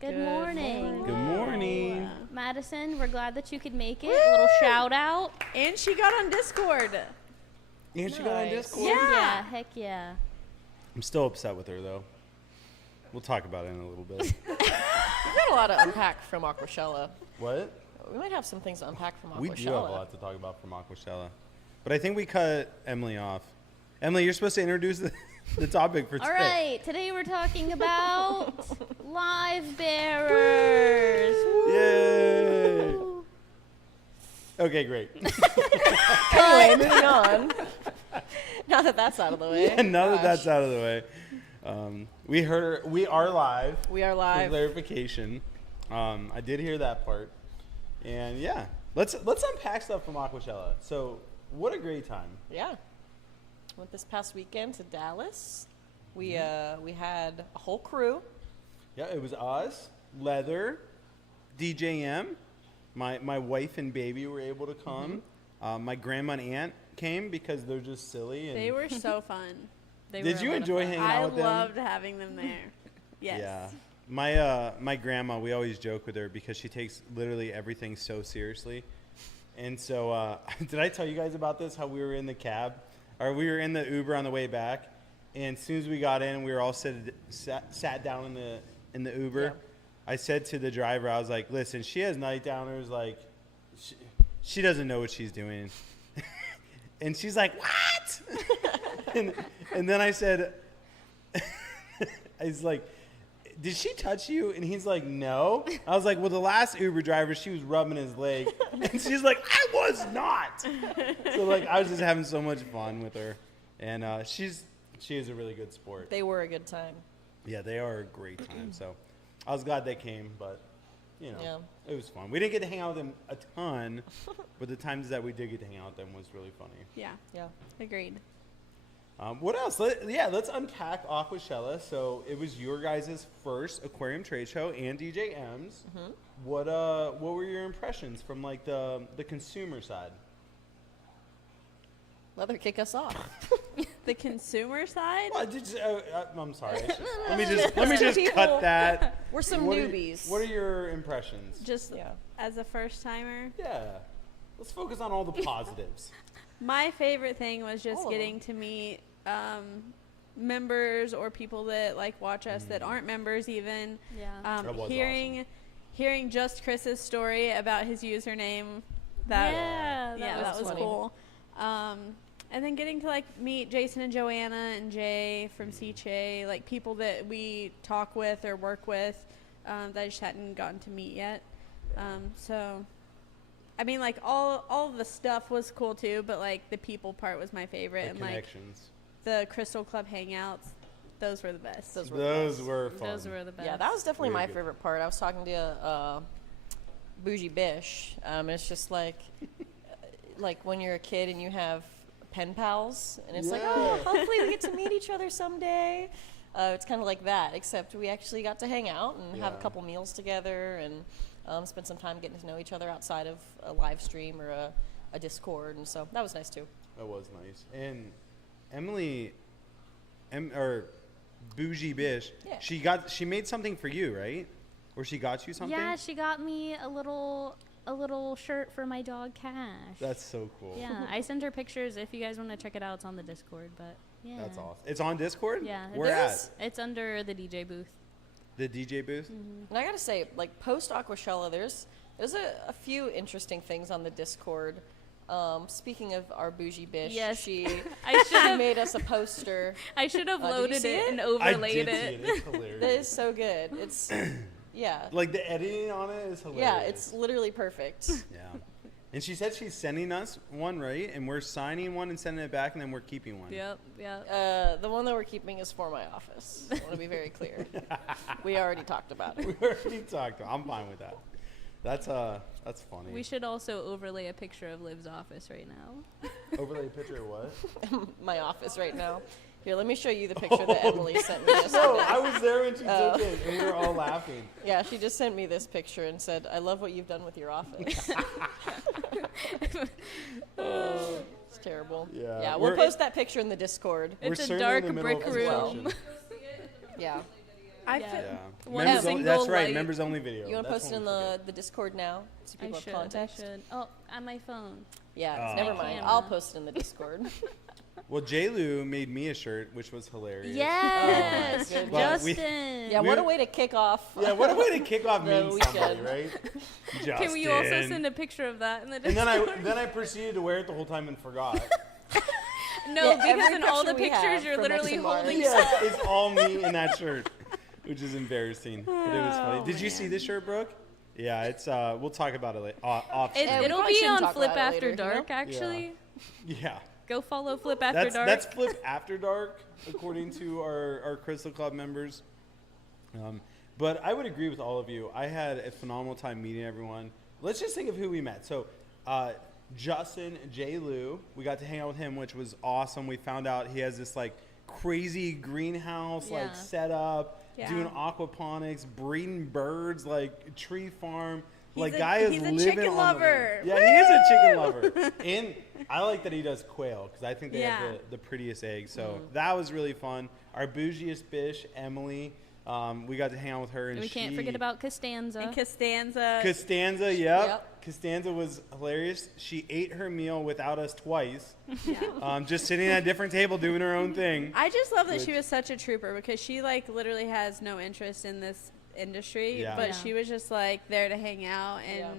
Good morning. Good morning. Madison, we're glad that you could make it. A little shout out. And she got on Discord. And she got on Discord? Yeah, heck yeah. I'm still upset with her, though. We'll talk about it in a little bit. We've got a lot to unpack from Aquashella. What? We might have some things to unpack from Aquashella. We do have a lot to talk about from Aquashella. But I think we cut Emily off. Emily, you're supposed to introduce the topic for today. All right, today we're talking about live bearers. Yay! Okay, great. Anyway, moving on. Now that that's out of the way. Yeah, now that that's out of the way. We are live. We are live. For clarification. I did hear that part. And yeah, let's unpack stuff from Aquashella. So, what a great time. Yeah. Went this past weekend to Dallas. We had a whole crew. Yeah, it was us, Leather, DJ M, my wife and baby were able to come. My grandma and aunt came because they're just silly. And They were so fun. did you enjoy hanging out with them? I loved having them there. Yes. Yeah. My grandma, we always joke with her because she takes literally everything so seriously. And so, did I tell you guys about this? How we were in the cab, or we were in the Uber on the way back, and as soon as we got in, we were all sat down in the Uber. Yeah. I said to the driver, I was like, "Listen, she has night downers. Like, she doesn't know what she's doing." And she's like, "What?" and then I said, "I was like, did she touch you?" And he's like, "No." I was like, "Well, the last Uber driver, she was rubbing his leg." And she's like, "I was not." So, like, I was just having so much fun with her. And she is a really good sport. They were a good time. Yeah, they are a great time. So I was glad they came, but, you know, Yeah. it was fun. We didn't get to hang out with them a ton, but the times that we did get to hang out with them was really funny. Yeah. Yeah. Agreed. What else? Let's unpack Aquashella. So it was your guys' first aquarium trade show and DJ M's. Mm-hmm. What were your impressions from like the consumer side? Leather, kick us off. The consumer side? Well, I'm sorry. Let me just cut that. We're some newbies. What are your impressions? Just Yeah. as a first timer. Yeah. Let's focus on all the positives. My favorite thing was just All of getting to meet members or people that like watch us that aren't members even. Yeah. That was Hearing just Chris's story about his username. That was was funny. cool. And then getting to like meet Jason and Joanna and Jay from CCHA, like people that we talk with or work with that I just hadn't gotten to meet yet. So, I mean, like all the stuff was cool too, but like the people part was my favorite, The and like connections. the Crystal Club hangouts, those were the best. Those were fun. Those were the best. Yeah, that was definitely Very my good. favorite part. I was talking to Bougie Bish. It's just like when you're a kid and you have pen pals, and it's like, oh, hopefully we get to meet each other someday. It's kind of like that, except we actually got to hang out and have a Yeah. couple meals together and spend some time getting to know each other outside of a live stream or a Discord, and so that was nice too. That was nice. And Emily, or Bougie Bish, Yeah. she made something for you, right? Or she got you something? Yeah, she got me a little shirt for my dog Cash. That's so cool. Yeah, I sent her pictures. If you guys want to check it out, it's on the Discord. But yeah, That's awesome. It's on Discord? Yeah, Where at? it's under the DJ booth. The DJ booth? And I gotta say, like post Aquashella, there's a few interesting things on the Discord. Speaking of our Bougie Bish, Yes. she I made us a poster. I should have Did you loaded see it it? and I overlaid did see it. it. It's hilarious. That is so good. It's yeah. Like the editing on it is hilarious. Yeah, it's literally perfect. Yeah. And she said she's sending us one, right? And we're signing one and sending it back, and then we're keeping one. Yep. The one that we're keeping is for my office. I want to be very clear. We already talked about it. We already talked. I'm fine with that. That's funny. We should also overlay a picture of Liv's office right now. Overlay a picture of what? My office right now. Here, let me show you the picture that Emily sent me yesterday. No, I was there when she took it, and we were all laughing. Yeah, she just sent me this picture and said, "I love what you've done with your office." It's terrible. Yeah. We'll post that picture in the Discord. It's We're a certainly dark in the middle brick of room. construction. Yeah. I Yeah. feel Yeah. one Members single that's right. light. Members only video. You want to That's post it when in we forget. the Discord now so people have context? I should. Oh, on my phone. Yeah, Oh. never My mind. camera. I'll post it in the Discord. Well, J-Lu made me a shirt, which was hilarious. Yes, goodness. But we- Justin. Yeah, what a We- way to kick off. Yeah, what a way to kick off The meeting somebody, weekend. right? Justin. Can you also send a picture of that in the And then I proceeded to wear it the whole time and forgot. No, Yeah, because every in all the picture we have pictures you're from literally X and Y. holding Yes, stuff. it's all me in that shirt, which is embarrassing, but it was funny. Oh, Did you see man. this shirt, Brooke? Yeah, it's we'll talk about it off. Yeah, we It'll probably be shouldn't on talk Flip about it After later, you Dark, know? actually. Yeah, Go follow Flip After Dark. that's Flip After Dark, according to our Crystal Club members. But I would agree with all of you. I had a phenomenal time meeting everyone. Let's just think of who we met. So, Justin J. Lou, we got to hang out with him, which was awesome. We found out he has this like crazy greenhouse Yeah. like setup, Yeah. doing aquaponics, breeding birds, like tree farm. Like He's a- guy is he's a living chicken on the lover. land. Yeah, he is a chicken lover. And I like that he does quail because I think they Yeah. have the prettiest eggs. So that was really fun. Our bougiest bish, Emily, we got to hang out with her. And We can't forget about Costanza. And Costanza. Costanza, yep. Yep. Costanza was hilarious. She ate her meal without us twice, Yeah. just sitting at a different table doing her own thing. I just love that she Which- was such a trooper because she like literally has no interest in this industry, Yeah. but Yeah. she was just like there to hang out and Yeah.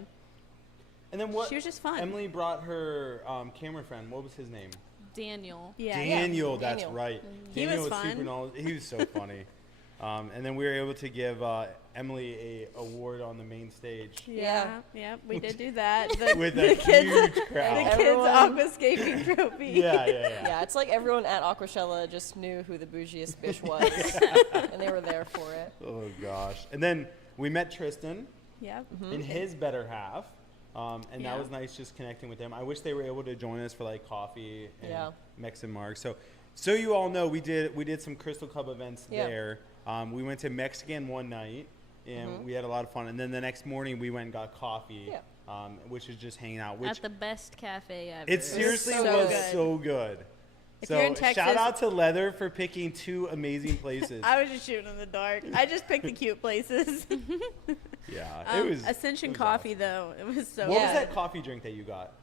And then what? she was just fun. Emily brought her camera friend. What was his name? Daniel. Yeah. Daniel. That's Daniel. right. He Daniel was super fun. knowledgeable. He was so funny. And then we were able to give Emily a award on the main stage. Yeah. Yep. We did do that. With the a kids, huge the crowd. kids Everyone- aquascaping trophy. Yeah. Yeah, it's like everyone at Aquashella just knew who the bougiest bish was, and they were there for it. Oh gosh. And then we met Tristan Yep. and his better half. And Yeah. that was nice just connecting with them. I wish they were able to join us for like coffee and Yeah. Mexican Mark. So you all know we did some Crystal Club events Yeah. there. We went to Mexican one night and we had a lot of fun. And then the next morning we went and got coffee, Yeah. which is just hanging out. Which At the best cafe ever. it seriously so was good. so good. If So you're in Texas- shout out to Leather for picking two amazing places. I was just shooting in the dark. I just picked the cute places. Yeah, it was Ascension it was Coffee awesome. though. It was so What good. was that coffee drink that you got?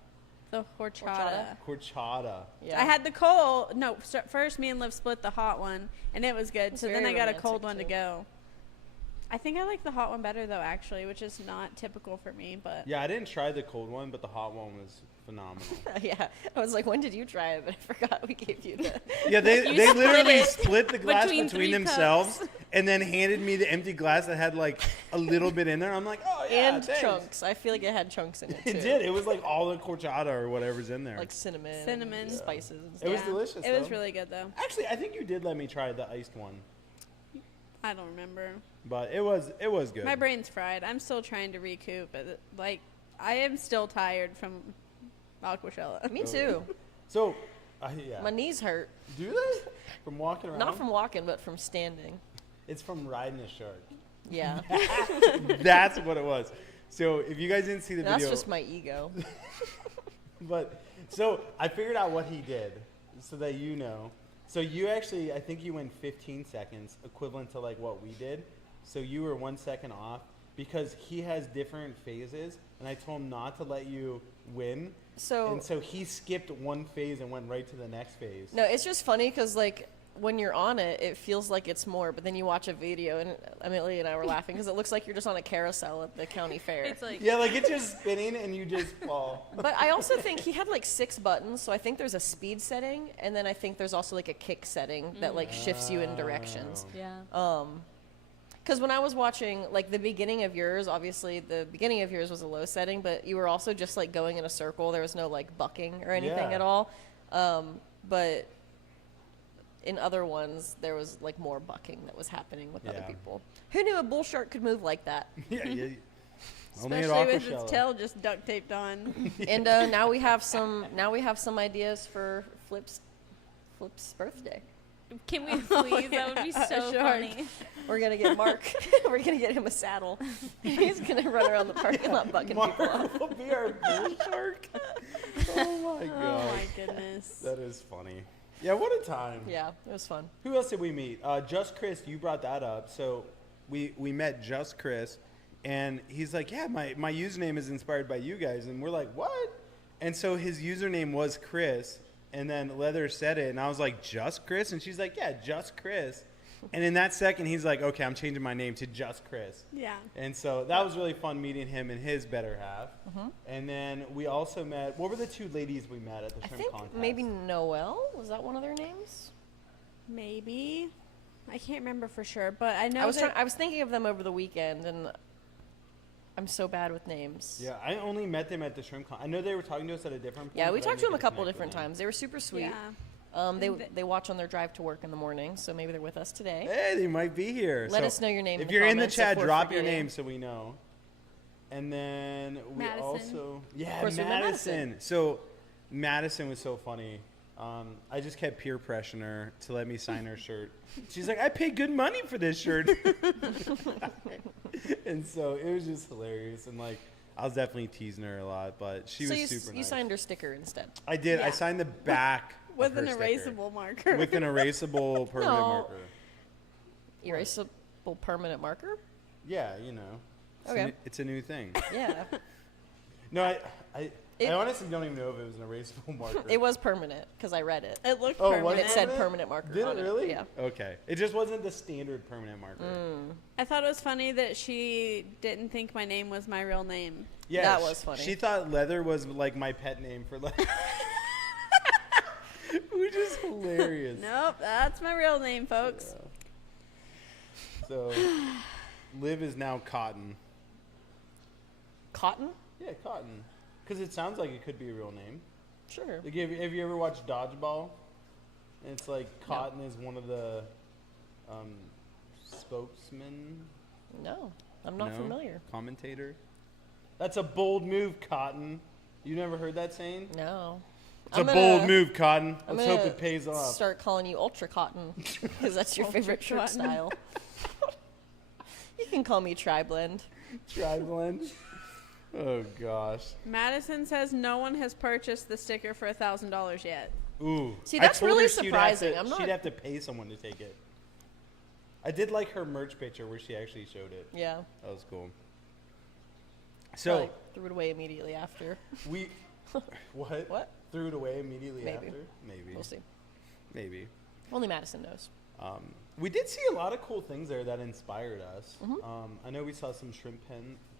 The horchata. Horchata. Yeah. I had the cold. No, first me and Liv split the hot one, and it was good. It's So then very I got a romantic, cold one to too. go. I think I like the hot one better though, actually, which is not typical for me. But Yeah, I didn't try the cold one, but the hot one was phenomenal. Yeah, I was like, when did you try it? But I forgot we gave you the. Yeah, they You literally split it split the glass between between 3 themselves cups. and then handed me the empty glass that had like a little bit in there. I'm like, oh yeah, And thanks. chunks. I feel like it had chunks in it too. It did. It was like all the horchata or whatever's in there. Like cinnamon, Cinnamon. and spices. And It was stuff. delicious, It was though. really good though. Actually, I think you did let me try the iced one, I don't remember. but it was good. My brain's fried. I'm still trying to recoup. But like, I am still tired from Aquashella. Me too. So, yeah. My knees hurt. Do they? From walking around? Not from walking, but from standing. It's from riding a shark. Yeah. That's what it was. So if you guys didn't see the That's video, just my ego. but so I figured out what he did, so that you know. So you actually, I think you went 15 seconds, equivalent to like what we did. So you were 1 second off because he has different phases, and I told him not to let you win. So And so he skipped one phase and went right to the next phase. no, it's just funny because like when you're on it, it feels like it's more, but then you watch a video, and Emily and I were laughing because it looks like you're just on a carousel at the county fair. It's like Yeah, like it's just spinning and you just fall. But I also think he had like 6 buttons, so I think there's a speed setting, and then I think there's also like a kick setting that like shifts you in directions. Yeah. Because when I was watching like the beginning of yours, obviously the beginning of yours was a low setting, but you were also just like going in a circle. There was no like bucking or anything Yeah. at all. But in other ones, there was like more bucking that was happening with other Yeah. people. Who knew a bull shark could move like that? Yeah, yeah. Only at especially with Aquashella. its tail just duct taped on. And now we have some ideas for Flip's birthday. Can we please? That would be so Sure. funny. We're gonna get Mark. We're gonna get him a saddle. He's gonna run around the parking lot bucking people up. Mark will be our bull shark. Oh my Oh god. my goodness. That is funny. Yeah, what a time. Yeah, it was fun. Who else did we meet? Just Chris, you brought that up. So we met Just Chris, and he's like, yeah, my username is inspired by you guys. And we're like, what? And so his username was Chris. And then Leather said it, and I was like, Just Chris? And she's like, yeah, Just Chris. And in that second, he's like, okay, I'm changing my name to Just Chris. Yeah. And so that was really fun meeting him and his better half. And then we also met, what were the two ladies we met at the I shrimp think contest? maybe Noelle. Was that one of their names? Maybe. I can't remember for sure, but I know I was thinking of them over the weekend, and I'm so bad with names. Yeah, I only met them at the shrimp con. I know they were talking to us at a different point. Yeah, we but I talked to them didn't a couple connect different with them. times. They were super sweet. Yeah. They watch on their drive to work in the morning, so maybe they're with us today. Hey, they might be here. Let So us know your name If in the you're in the comments if chat, we're drop your forgetting. name so we know. And then we Madison. also... Yeah, course, we met Madison. Madison. So Madison was so funny. I just kept peer pressuring her to let me sign her shirt. She's like, I paid good money for this shirt. And so it was just hilarious. And like, I was definitely teasing her a lot, but she was super nice. You signed her sticker instead. I did. I Yeah. signed the back with of an her sticker. erasable marker. With an erasable permanent No. marker. Erasable permanent marker? Yeah, you know. Okay. It's a new thing. Yeah. No, I It- honestly don't even know if it was an erasable marker. It was permanent because I read it. It looked Oh, permanent. was And it said permanent? permanent marker Did on it really? Yeah. Okay. It just wasn't the standard permanent marker. I thought it was funny that she didn't think my name was my real name. Yeah, That was funny. She thought Leather was like my pet name for Leather. Which is hilarious. Nope, that's my real name, folks. Yeah. So, Liv is now Cotton. Cotton? Yeah, Cotton. Because it sounds like it could be a real name. Sure. Like, have you ever watched Dodgeball? And it's like Cotton is one of the spokesmen. No, I'm not No? familiar. Commentator. That's a bold move, Cotton. You never heard that saying? No. It's a bold move, Cotton. I'm Let's hope gonna it pays off. Start calling you Ultra Cotton because that's your favorite shirt Cotton. style. You can call me Tri-Blend. Try blend. Oh gosh. Madison says no one has purchased the sticker for $1,000 yet. Ooh. See, I that's told really her she'd have surprising. to- I'm not- She'd have to pay someone to take it. I did like her merch picture where she actually showed it. Yeah. That was cool. So So like, threw it away immediately after. we what? What? Threw it away immediately Maybe. after? Maybe. We'll see. Maybe. Only Madison knows. We did see a lot of cool things there that inspired us. Mm-hmm. I know we saw some shrimp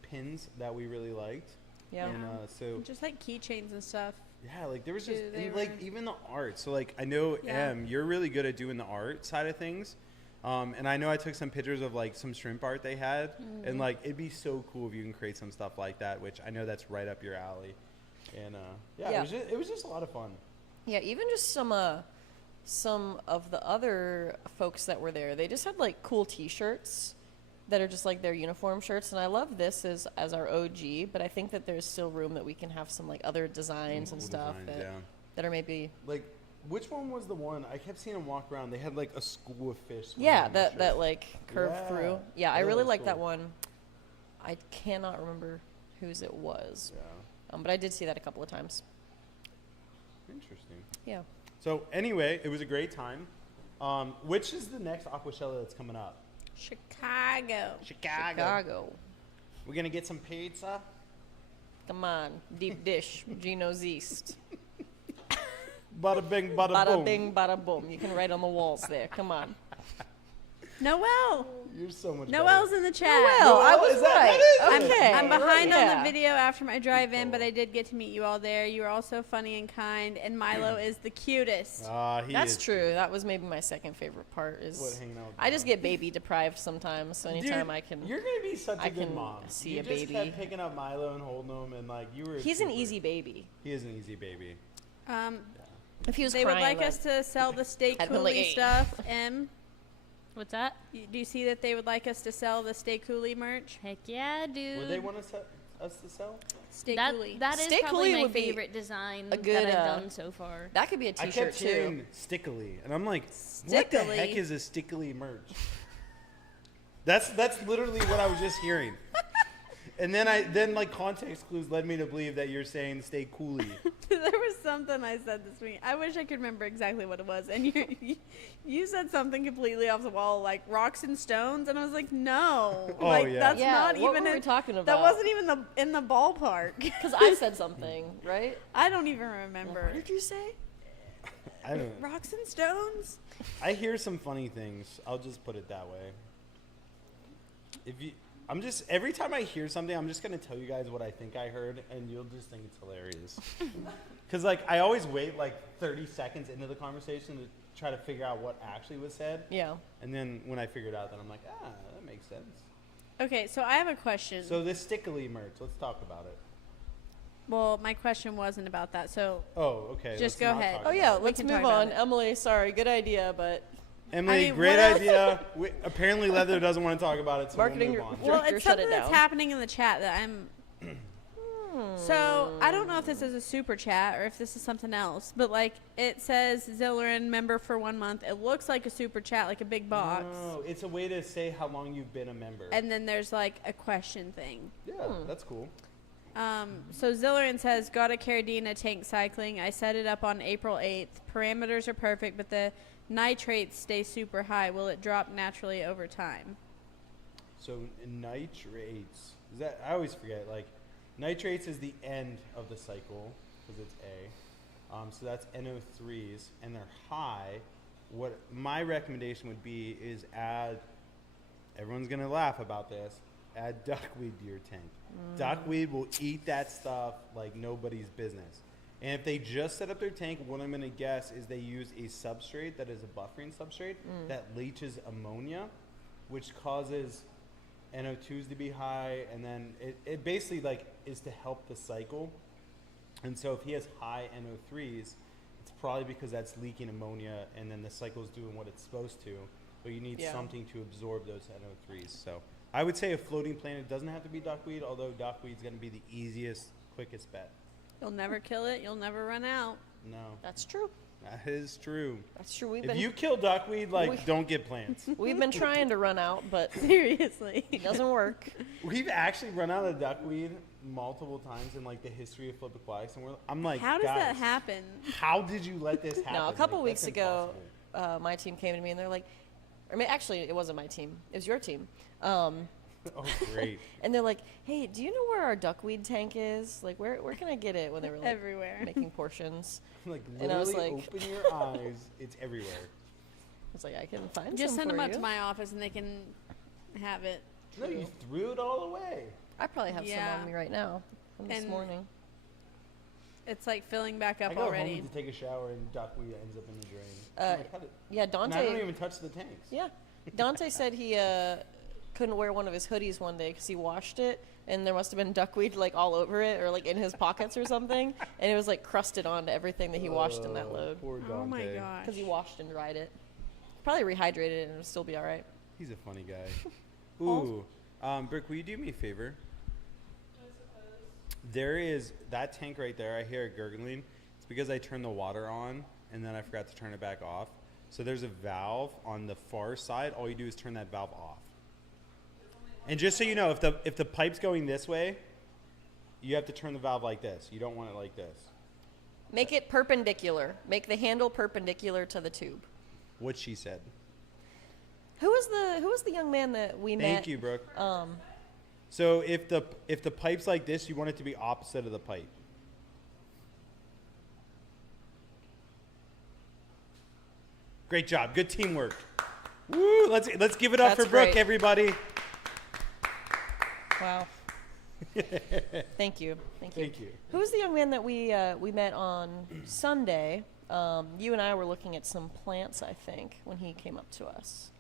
pins that we really liked. Yeah. And so Just like keychains and stuff. yeah, like there was just Dude, they and, like were- even the art. So like I know Yeah. you're really good at doing the art side of things. And I know I took some pictures of like some shrimp art they had, and like it'd be so cool if you can create some stuff like that, which I know that's right up your alley. And yeah, Yeah. it was just a lot of fun. Yeah, even just some of the other folks that were there, they just had like cool T-shirts that are just like their uniform shirts, and I love this as our OG. But I think that there's still room that we can have some like other designs and Cool stuff designs, yeah. that are maybe Like, which one was the one I kept seeing them walk around? They had like a school of fish. swimming yeah on their that shirt. like curve Yeah, through. Yeah, I that really was like that cool. one. I cannot remember whose it was, Yeah, but I did see that a couple of times. interesting. Yeah. So anyway, it was a great time. Which is the next Aquashella that's coming up? Chicago. Chicago. We're gonna get some pizza. Come on, deep dish, Gino's East. Bada bing, bada, Bada boom. bing, bada boom. You can write on the walls there. Come on. Noelle. You're so much. Noelle's in the chat. Well, I was is that- right. that is- Okay. I'm behind on Yeah. the video after my drive-in, but cool. I did get to meet you all there. You were all so funny and kind, and Milo is the cutest. He That's is true. That was maybe my second favorite part. What, Is hanging out with I just Milo? get baby deprived sometimes. So Dude, anytime I can, You're gonna be such a I good can mom. see you a just baby. kept picking up Milo and holding him, and like you were. he's an super- easy baby. He is an easy baby. If he was They would crying, like us to sell the Stay I'd been like, Cooley "Hey." stuff. M, What's that? do you see that they would like us to sell the Stay Cooley merch? Heck yeah, dude. Would they want us to sell? Stay that, Cooley. that is Stay probably Cooley my would be favorite design a good, that I've done so far. that could be a I T-shirt kept too. hearing stickily, and I'm like, what the Stickily? heck is a stickily merch? That's literally what I was just hearing. And then like context clues led me to believe that you're saying stay coolly. There was something I said this week. I wish I could remember exactly what it was. And you said something completely off the wall, like rocks and stones, and I was like, no, Oh, like yeah. that's Yeah, not what even. were we talking That about? wasn't even in the ballpark. Because I said something, right? I don't even remember. What did you say? I don't know. Rocks and stones. I hear some funny things. I'll just put it that way. Every time I hear something, I'm just gonna tell you guys what I think I heard, and you'll just think it's hilarious. Because like I always wait like 30 seconds into the conversation to try to figure out what actually was said, Yeah. and then when I figure it out, then I'm like, that makes sense. Okay, so I have a question. So this stickily merch, let's talk about it. Well, my question wasn't about that. So Oh, okay. Just let's go not ahead. talk Oh about yeah, it. let's can move talk about on. it. Emily, sorry, good idea, but Emily, I mean, great what else? idea. Apparently, Leather doesn't want to talk about it, so Marketing we'll move on. well, Director, it's shut something it that's down. happening in the chat that I'm. So I don't know if this is a super chat or if this is something else, but like it says Zillerin member for 1 month. It looks like a super chat, like a big box, No, it's a way to say how long you've been a member. and then there's like a question thing. Yeah, that's cool. So Zillerin says, gotta Carradina tank cycling. I set it up on April 8th. Parameters are perfect, but the nitrates stay super high. Will it drop naturally over time? So nitrates, is that I always forget. Like nitrates is the end of the cycle because it's A. So that's NO3s, and they're high. What my recommendation would be is add. Everyone's gonna laugh about this. Add duckweed to your tank. Duckweed will eat that stuff like nobody's business. And if they just set up their tank, what I'm gonna guess is they use a substrate that is a buffering substrate that leaches ammonia, which causes NO2s to be high, and then it basically like is to help the cycle. And so if he has high NO3s, it's probably because that's leaking ammonia, and then the cycle's doing what it's supposed to, but you need Yeah. something to absorb those NO3s. So I would say a floating plant. It doesn't have to be duckweed, although duckweed's going to be the easiest, quickest bet. You'll never kill it. You'll never run out. No, that's true. that is true. That's true. We've If you kill duckweed, like, we- don't get plants. been trying to run out, but Seriously. it doesn't work. We've actually run out of duckweed multiple times in like the history of Flip Aquatics, and I'm like, How does that guys, happen? How did you let this happen? No, a couple Like, weeks that's ago, impossible. my team came to me and they're like, actually, it wasn't my team. It was your team. Oh, great. And they're like, hey, do you know where our duckweed tank is? Like, where can I get it? When they were like Everywhere. making portions. Like And I was literally like- open your eyes. It's everywhere. I was like, I can find Just some send for them up you. to my office and they can have it. No, you threw it all away. I probably have Yeah. some on me right now from this And morning. It's like filling back up I go already. home to take a shower and duckweed ends up in the drain. Uh, I'm like, how did- Yeah, and I don't Dante. even touch the tanks. Yeah, Dante said he couldn't wear one of his hoodies one day because he washed it and there must have been duckweed like all over it or like in his pockets or something, and it was like crusted onto everything that he washed in that load Poor Dante. Oh my gosh. because he washed and dried it. Probably rehydrated it and it'll still be all right. He's a funny guy. Ooh, Brooke, will you do me a favor? There is that tank right there. I hear it gurgling. It's because I turned the water on and then I forgot to turn it back off. So there's a valve on the far side. All you do is turn that valve off. And just so you know, if the pipe's going this way, you have to turn the valve like this. You don't want it like this. Make it perpendicular. Make the handle perpendicular to the tube. What she said. Who was the young man that we met? Thank you, Brooke. So if the pipe's like this, you want it to be opposite of the pipe. Great job. Good teamwork. Woo! Let's give it up That's for Brooke, great. everybody. Wow. Thank you. Thank you. Thank you. Who was the young man that we met on Sunday? You and I were looking at some plants, I think, when he came up to us.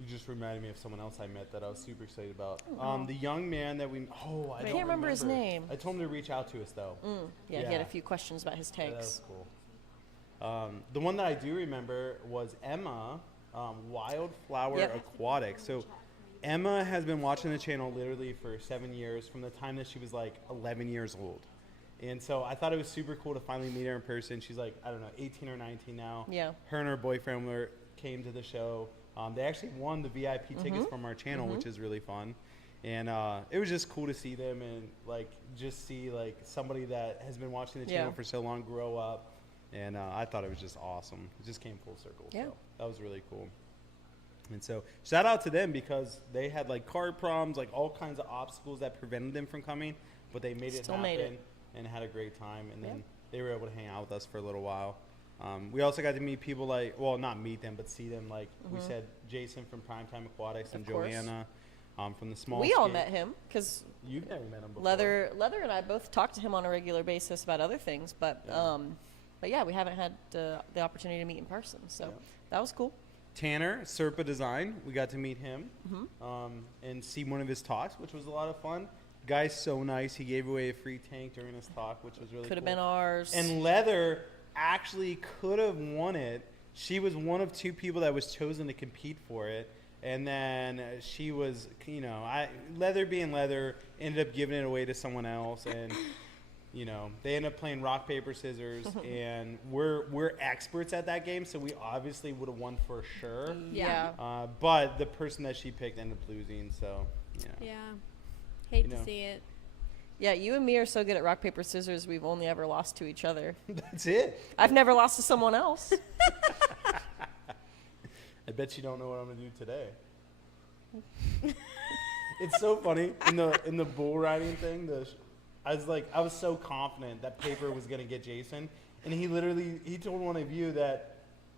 You just reminded me of someone else I met that I was super excited about. The young man that we. Oh, I I don't can't remember his name. I told him to reach out to us though. Yeah, he had a Yeah. few questions about his Yeah, that was tanks. cool. The one that I do remember was Emma, Wildflower Yep. Aquatics. So Emma has been watching the channel literally for 7 years, from the time that she was like 11 years old. And so I thought it was super cool to finally meet her in person. She's like, I don't know, 18 or 19 now. Yeah. Her and her boyfriend came to the show. They actually won the VIP tickets from our channel, which is really fun. And it was just cool to see them and like just see like somebody that has been watching the channel Yeah. for so long grow up. And I thought it was just awesome. It just came full circle. Yeah. So that was really cool. And so shout out to them because they had like card problems, like all kinds of obstacles that prevented them from coming, but they made it Still happen made it. and had a great time. And then Yeah. they were able to hang out with us for a little while. We also got to meet people like, well, not meet them, but see them. Like we said, Jason from Primetime Aquatics and Of course. Joanna from the small. We all skate. met him because You've never met him before. Leather and I both talk to him on a regular basis about other things, but yeah, we haven't had the opportunity to meet in person, so Yeah. that was cool. Tanner, Serpa Design, we got to meet him and see one of his talks, which was a lot of fun. Guy's so nice. He gave away a free tank during his talk, which was really Could have cool. been ours. And Leather actually could have won it. She was one of 2 people that was chosen to compete for it. And then she was, Leather being Leather, ended up giving it away to someone else. And, they ended up playing rock, paper, scissors. And we're experts at that game, so we obviously would have won for sure. yeah. But the person that she picked ended up losing, so, Yeah. Hate You to know. see it. Yeah, you and me are so good at rock, paper, scissors, we've only ever lost to each other. That's it. I've never lost to someone else. I bet you don't know what I'm gonna do today. It's so funny in the bull riding thing. I was so confident that Paper was gonna get Jason, and he told one of you that.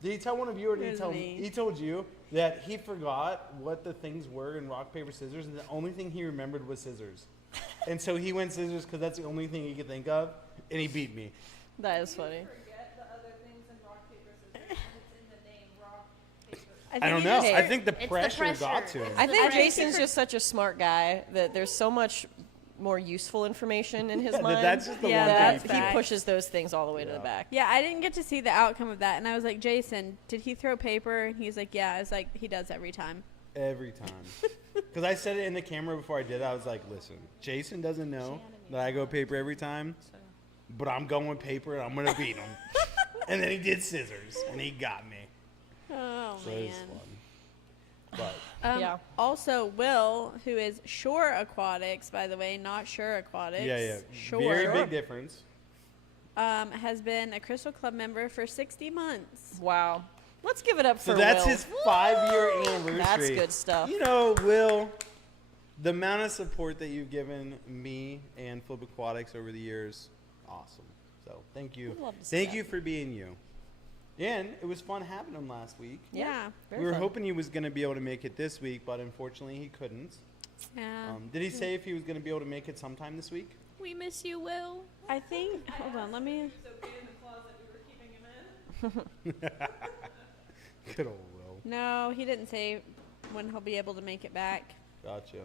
Did he tell one of you, or did It he was tell me. He told you that he forgot what the things were in rock, paper, scissors, and the only thing he remembered was scissors. And so he went scissors because that's the only thing he could think of, and he beat me. That is funny. I don't he know. just- I think the It's the pressure got pressure. to him. I think I think Jason's for- just such a smart guy that there's so much more useful information in his mind. That's just the Yeah, one that's thing. he fact. pushes those things all the way to the Yeah. back. Yeah, I didn't get to see the outcome of that, and I was like, Jason, did he throw paper? And he's like, yeah. I was like, he does every time. Every time. Because I said it in the camera before I did it. I was like, listen, Jason doesn't know that I go paper every time, but I'm going paper and I'm going to beat him. And then he did scissors, and he got me. Oh So it was man. fun. But Yeah. Also, Will, who is Shore Aquatics, by the way, not Sure Aquatics. yeah. Shore. Very big difference. Has been a Crystal Club member for 60 months. Wow. Let's give it up So for that's Will. his 5-year anniversary. That's good stuff. You know, Will, the amount of support that you've given me and Flip Aquatics over the years, awesome. So thank you. We'd love to see Thank that. you for being you. And it was fun having him last week. Yeah. Very We were fun. hoping he was going to be able to make it this week, but unfortunately he couldn't. Yeah. Did he say if he was going to be able to make it sometime this week? We miss you, Will. I think. Hold on. Let me. Good old Will. No, he didn't say when he'll be able to make it back. Gotcha.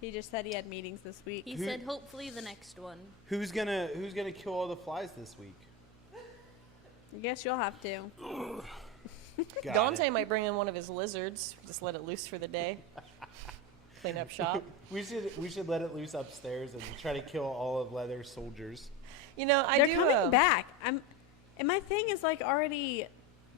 He just said he had meetings this week. He Who- said hopefully the next one. Who's gonna kill all the flies this week? I guess you'll have to. Got Dante it. might bring in one of his lizards. Just let it loose for the day. Clean up shop. We should let it loose upstairs and try to kill all of Leather's soldiers. You know, I They're do. coming back. And my thing is like already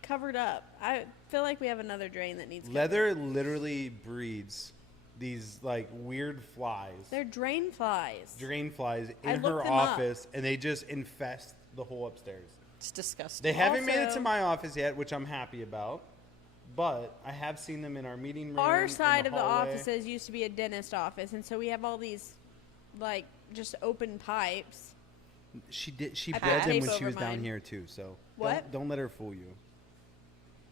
covered up. I feel like we have another drain that needs. Leather literally breeds these like weird flies, They're drain flies. drain flies I in looked her them up. office, and they just infest the whole upstairs. It's disgusting. They haven't made it Also- to my office yet, which I'm happy about, but I have seen them in our meeting room. Our in side of the hallway. offices used to be a dentist office, and so we have all these, like, just open pipes. She did. She I bred put them tape when she over was down mine. here too. So What? Don't let her fool you.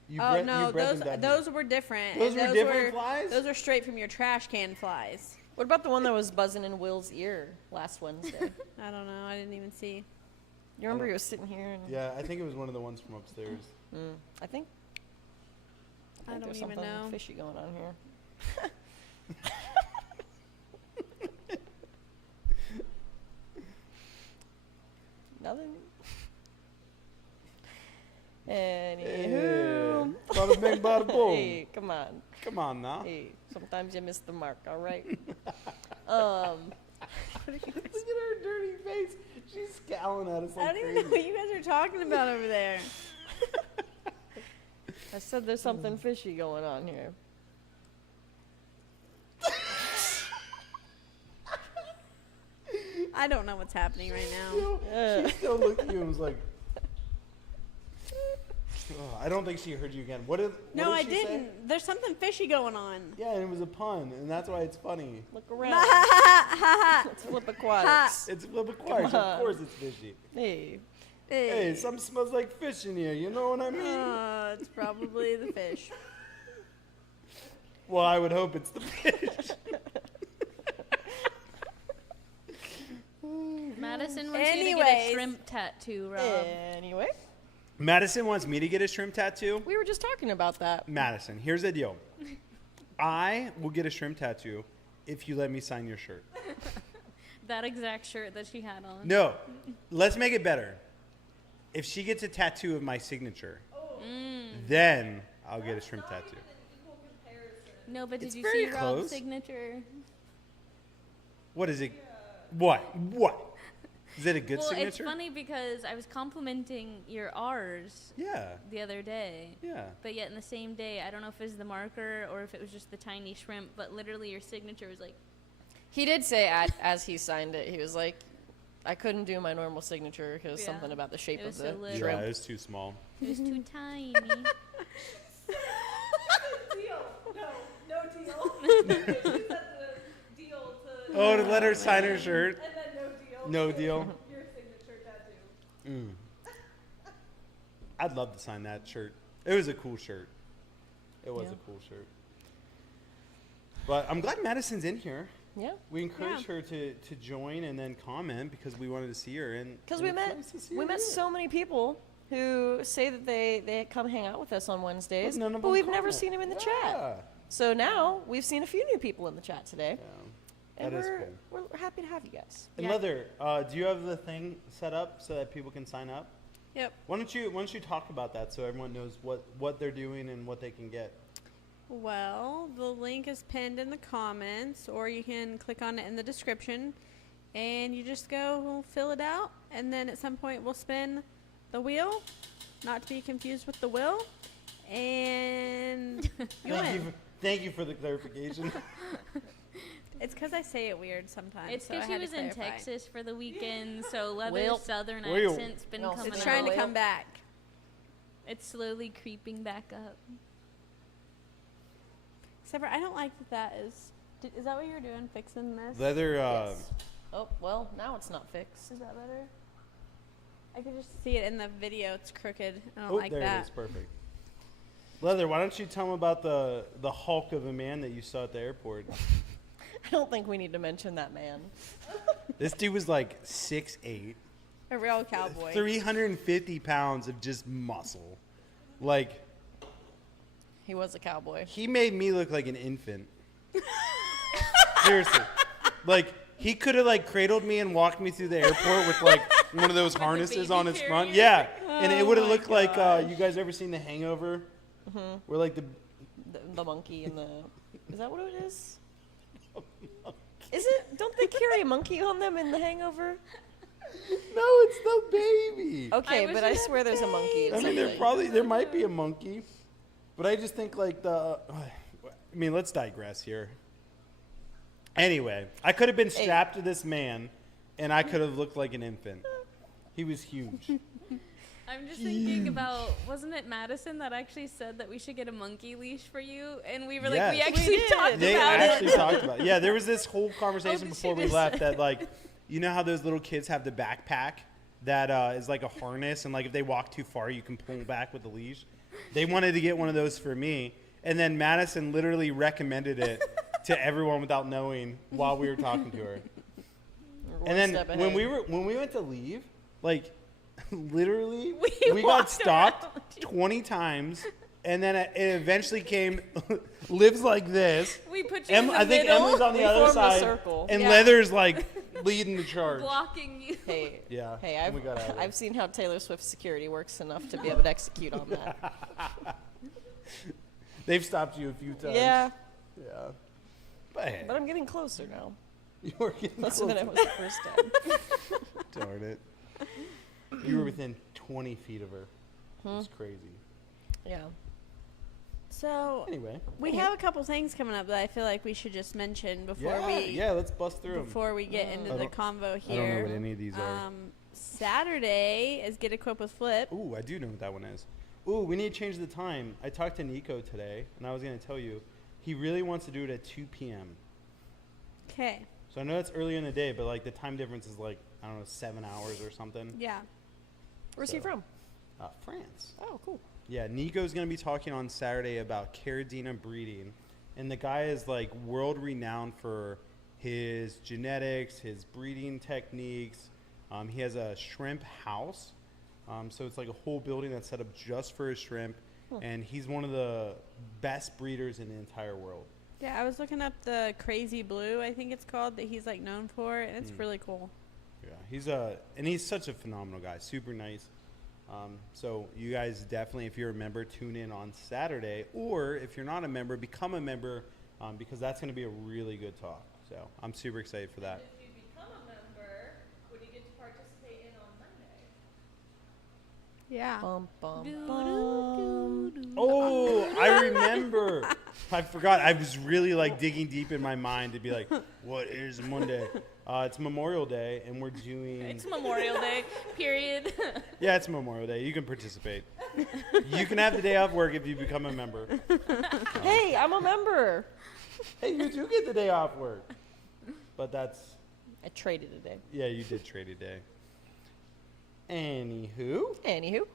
You Oh bred- no, you bred them down here. those were different. Those and were different flies? Those are straight from your trash can flies. What about the one that was buzzing in Will's ear last Wednesday? I don't know. I didn't even see. You remember he was sitting here and Yeah, I think it was one of the ones from upstairs. I think I don't there's even something know. fishy going on here. Nothing. Anywho. Bada bing, bada boom. Hey, come on. Come on now. Hey, sometimes you miss the mark, all right? Look at her dirty face. She's scowling at us I like don't even know crazy. what you guys are talking about over there. I said there's something fishy going on here. I don't know what's happening right now. She still looked at you and was like, oh, I don't think she heard you again. What did I she didn't. say? There's something fishy going on. Yeah, and it was a pun, and that's why it's funny. Look around. Let's flip aquatics. It's flip aquarius. Of course it's fishy. Hey. Hey, something smells like fish in here. You know what I mean? It's probably the fish. Well, I would hope it's the fish. Madison wants you to get a Anyways. shrimp tattoo, Rob. Anyway, Madison wants me to get a shrimp tattoo. we were just talking about that. Madison, here's the deal. I will get a shrimp tattoo if you let me sign your shirt. That exact shirt that she had on. No, let's make it better. If she gets a tattoo of my signature, then I'll get a shrimp tattoo. No, but did It's you very see Rob's close. signature? What is it? What? Is it a good Well, signature? it's funny because I was complimenting your R's Yeah, the other day. yeah. But yet in the same day, I don't know if it was the marker or if it was just the tiny shrimp, but literally your signature was like, He did say as he signed it, he was like, I couldn't do my normal signature because Yeah. something about the shape It of was the so little. Yeah, shrimp. it was too small. it was too tiny. No deal. Oh, to let her sign her shirt. And then No deal. Your signature tattoo. I'd love to sign that shirt. It was a cool shirt. It was Yeah. a cool shirt. But I'm glad Madison's in here. Yeah. We encouraged her to join and then comment because we wanted to see her. Because we met so many people who say that they come hang out with us on Wednesdays, none of but them we've never comment. seen them in the Yeah. chat. So now we've seen a few new people in the chat today, That and is we're, cool. we're happy to have you guys. And Yeah. Leather, do you have the thing set up so that people can sign up? Yep. Why don't you talk about that so everyone knows what they're doing and what they can get? Well, the link is pinned in the comments, or you can click on it in the description, and you just go fill it out, and then at some point we'll spin the wheel, not to be confused with the will, and you win. Thank you for the clarification. It's because I say it weird sometimes. It's so I because she had to was in clarify. Texas for the weekend, so Leather's Well, southern well, accent's been no, coming It's out. trying to Whale. come back. It's slowly creeping back up. Except for I don't like that is. Is that what you're doing, fixing this? Leather, Yes. Oh, well, now it's not fixed. Is that better? I could just see it in the video. It's crooked. I don't oh, like there that. it is, perfect. Leather, why don't you tell them about the hulk of a man that you saw at the airport? I don't think we need to mention that man. This dude was like 6'8", A real cowboy. 350 pounds of just muscle. Like, He was a cowboy. he made me look like an infant. Seriously. Like, he could have like cradled me and walked me through the airport with like one of those harnesses baby on his front. carrier? Yeah. And it would have my looked like, you guys ever seen The Hangover? Where like The monkey and the... Is that what it is? Is it? Don't they carry a monkey on them in The Hangover? No, it's the baby. Okay, I was but I just swear there's a monkey. in I mean, something. there might be a monkey, but I just think like I mean, let's digress here. Anyway, I could have been strapped to this man, and I could have looked like an infant. He was huge. I'm just thinking about, wasn't it Madison that actually said that we should get a monkey leash for you? And we were like, we Yes. actually did. talked They about actually it. talked about it. Yeah, there was this whole conversation did before she we just left say that like, you know how those little kids have the backpack that is like a harness, and like if they walk too far, you can pull back with the leash. They wanted to get one of those for me, and then Madison literally recommended it to everyone without knowing while we were talking to her. We're one And then step when ahead. we went to leave, like literally we got walked stopped around. 20 times, and then it eventually came lives like this. We put you in the I think middle, Emily's on the We other formed a side, circle. and Yeah. Leather's like leading the charge. blocking you. Hey, Yeah. hey, and we got out of there. I've seen how Taylor Swift security works enough to be able to execute on that. They've stopped you a few times. Yeah, Yeah. But hey, but I'm getting closer now. you're getting Closer than I closer. was the first time. Darn it. You were within 20 feet of her. It's crazy. Yeah. So Anyway. we have a couple things coming up that I feel like we should just mention before let's bust through 'em. before we get into I the don't- convo I don't know here. what any of these are. Saturday is Get Equipped with Flip. Ooh, I do know what that one is. Ooh, we need to change the time. I talked to Nico today, and I was going to tell you, he really wants to do it at 2 p.m. Okay. So I know it's early in the day, but like the time difference is like, I don't know, 7 hours or something. Yeah. Where's he So- from? France. Oh, cool. Yeah, Nico's going to be talking on Saturday about Caradina breeding. And the guy is like world renowned for his genetics, his breeding techniques. He has a shrimp house. So it's like a whole building that's set up just for his shrimp. And he's one of the best breeders in the entire world. Yeah, I was looking up the Crazy Blue, I think it's called, that he's like known for, and it's really cool. Yeah, he's such a phenomenal guy, super nice. So you guys definitely, if you're a member, tune in on Saturday, or if you're not a member, become a member, because that's going to be a really good talk. So I'm super excited for that. If you become a member, would you get to participate in on Monday? Yeah. Bum, bum, bum. Oh, I remember. I forgot. I was really like digging deep in my mind to be like, what is Monday? It's Memorial Day, and we're doing. It's Memorial Day, period. Yeah, it's Memorial Day. You can participate. You can have the day off work if you become a member. Hey, I'm a member. Hey, you do get the day off work. But that's. I traded a day. Yeah, you did trade a day. Anywho,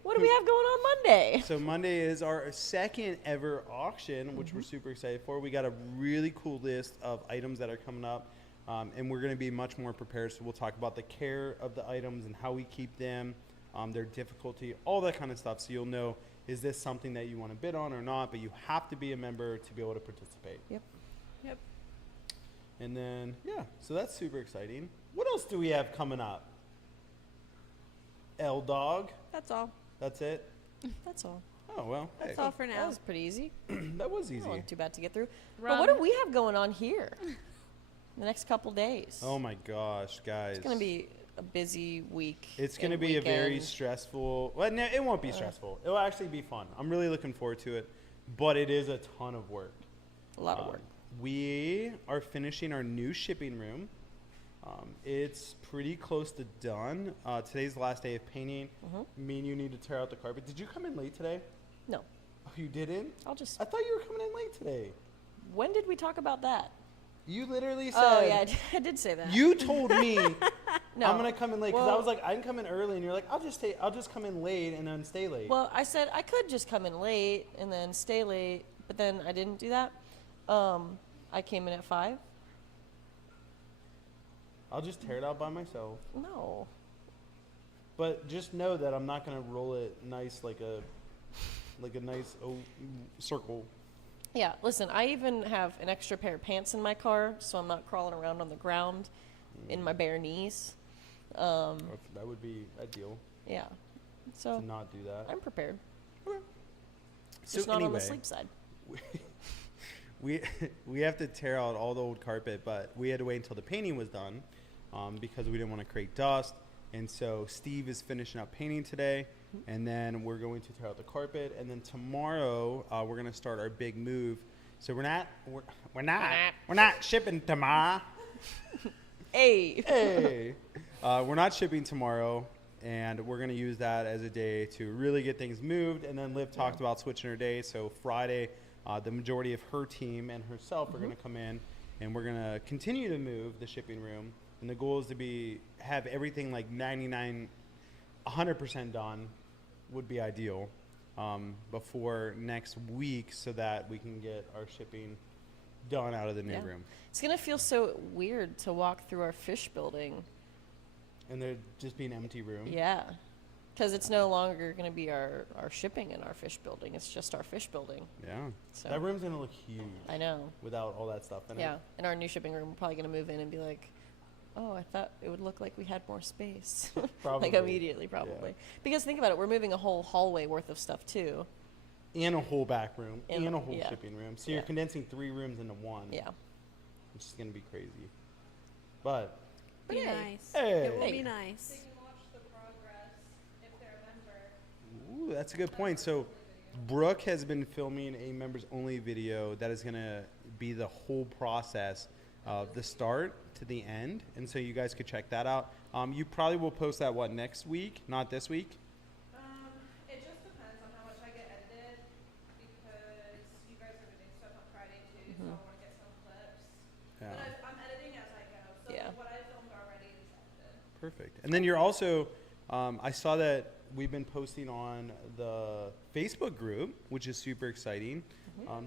what do we have going on Monday? so Monday is our second ever auction, which we're super excited for. We got a really cool list of items that are coming up, and we're going to be much more prepared. So we'll talk about the care of the items and how we keep them, their difficulty, all that kind of stuff. So you'll know, is this something that you want to bid on or not? But you have to be a member to be able to participate. Yep. Yep. And then, yeah, so that's super exciting. What else do we have coming up? L-Dog. That's all. That's it? That's all. Oh, well, hey, That's all for That now. was pretty easy. that was easy. That wasn't too bad to get through. But Rob- what do we have going on here the next couple days? Oh, my gosh, guys. It's going to be a busy week. It's going to and be a very weekend. stressful. Well, no, it won't be stressful. It will actually be fun. I'm really looking forward to it, but it is a ton of work. A lot of work. We are finishing our new shipping room. It's pretty close to done. Today's the last day of painting. Me and you need to tear out the carpet. Did you come in late today? No. Oh, you didn't? I'll just. I thought you were coming in late today. When did we talk about that? You literally said. Oh, yeah, I did say that. You told me No. I'm gonna come in late because I Well- was like, I can come in early, and you're like, I'll just come in late and then stay late. Well, I said I could just come in late and then stay late, but then I didn't do that. I came in at 5. I'll just tear it out by myself. No. But just know that I'm not gonna roll it nice like a nice circle. Yeah, listen, I even have an extra pair of pants in my car, so I'm not crawling around on the ground in my bare knees. That would be ideal Yeah. So to not do that. I'm prepared. So Just not on anyway, the sleep side. we have to tear out all the old carpet, but we had to wait until the painting was done because we didn't want to create dust. And so Steve is finishing up painting today, and then we're going to tear out the carpet. And then tomorrow we're going to start our big move. So we're not shipping tomorrow. Hey. Hey, we're not shipping tomorrow, and we're going to use that as a day to really get things moved. And then Liv talked about switching her day. So Friday, the majority of her team and herself are going to come in, and we're going to continue to move the shipping room. And the goal is to have everything like 99, 100% done would be ideal before next week so that we can get our shipping done out of the new Yeah. room. It's going to feel so weird to walk through our fish building. And there just be an empty room. Yeah. Because it's no longer going to be our shipping in our fish building. It's just our fish building. Yeah. So That room's going to look huge I know. without all that stuff in Yeah. it. In our new shipping room, we're probably going to move in and be like, oh, I thought it would look like we had more space. Probably. Like immediately, probably. Yeah. Because think about it, we're moving a whole hallway worth of stuff too. And a whole back room. And- And a whole yeah. shipping room. So Yeah. you're condensing 3 rooms into one. Yeah. Which is going to be crazy. But, Be Hey. nice. Hey. It will Hey. be nice. They can watch the progress if they're a member. ooh, that's a good point. So Brooke has been filming a members only video that is going to be the whole process of the start to the end. And so you guys could check that out. You probably will post that, next week? Not this week? It just depends on how much I get edited because you guys are doing stuff on Friday too, so I want to get some clips. Yeah. But I'm editing as I go, so Yeah. what I filmed already is edited. Perfect. And then you're also, I saw that we've been posting on the Facebook group, which is super exciting.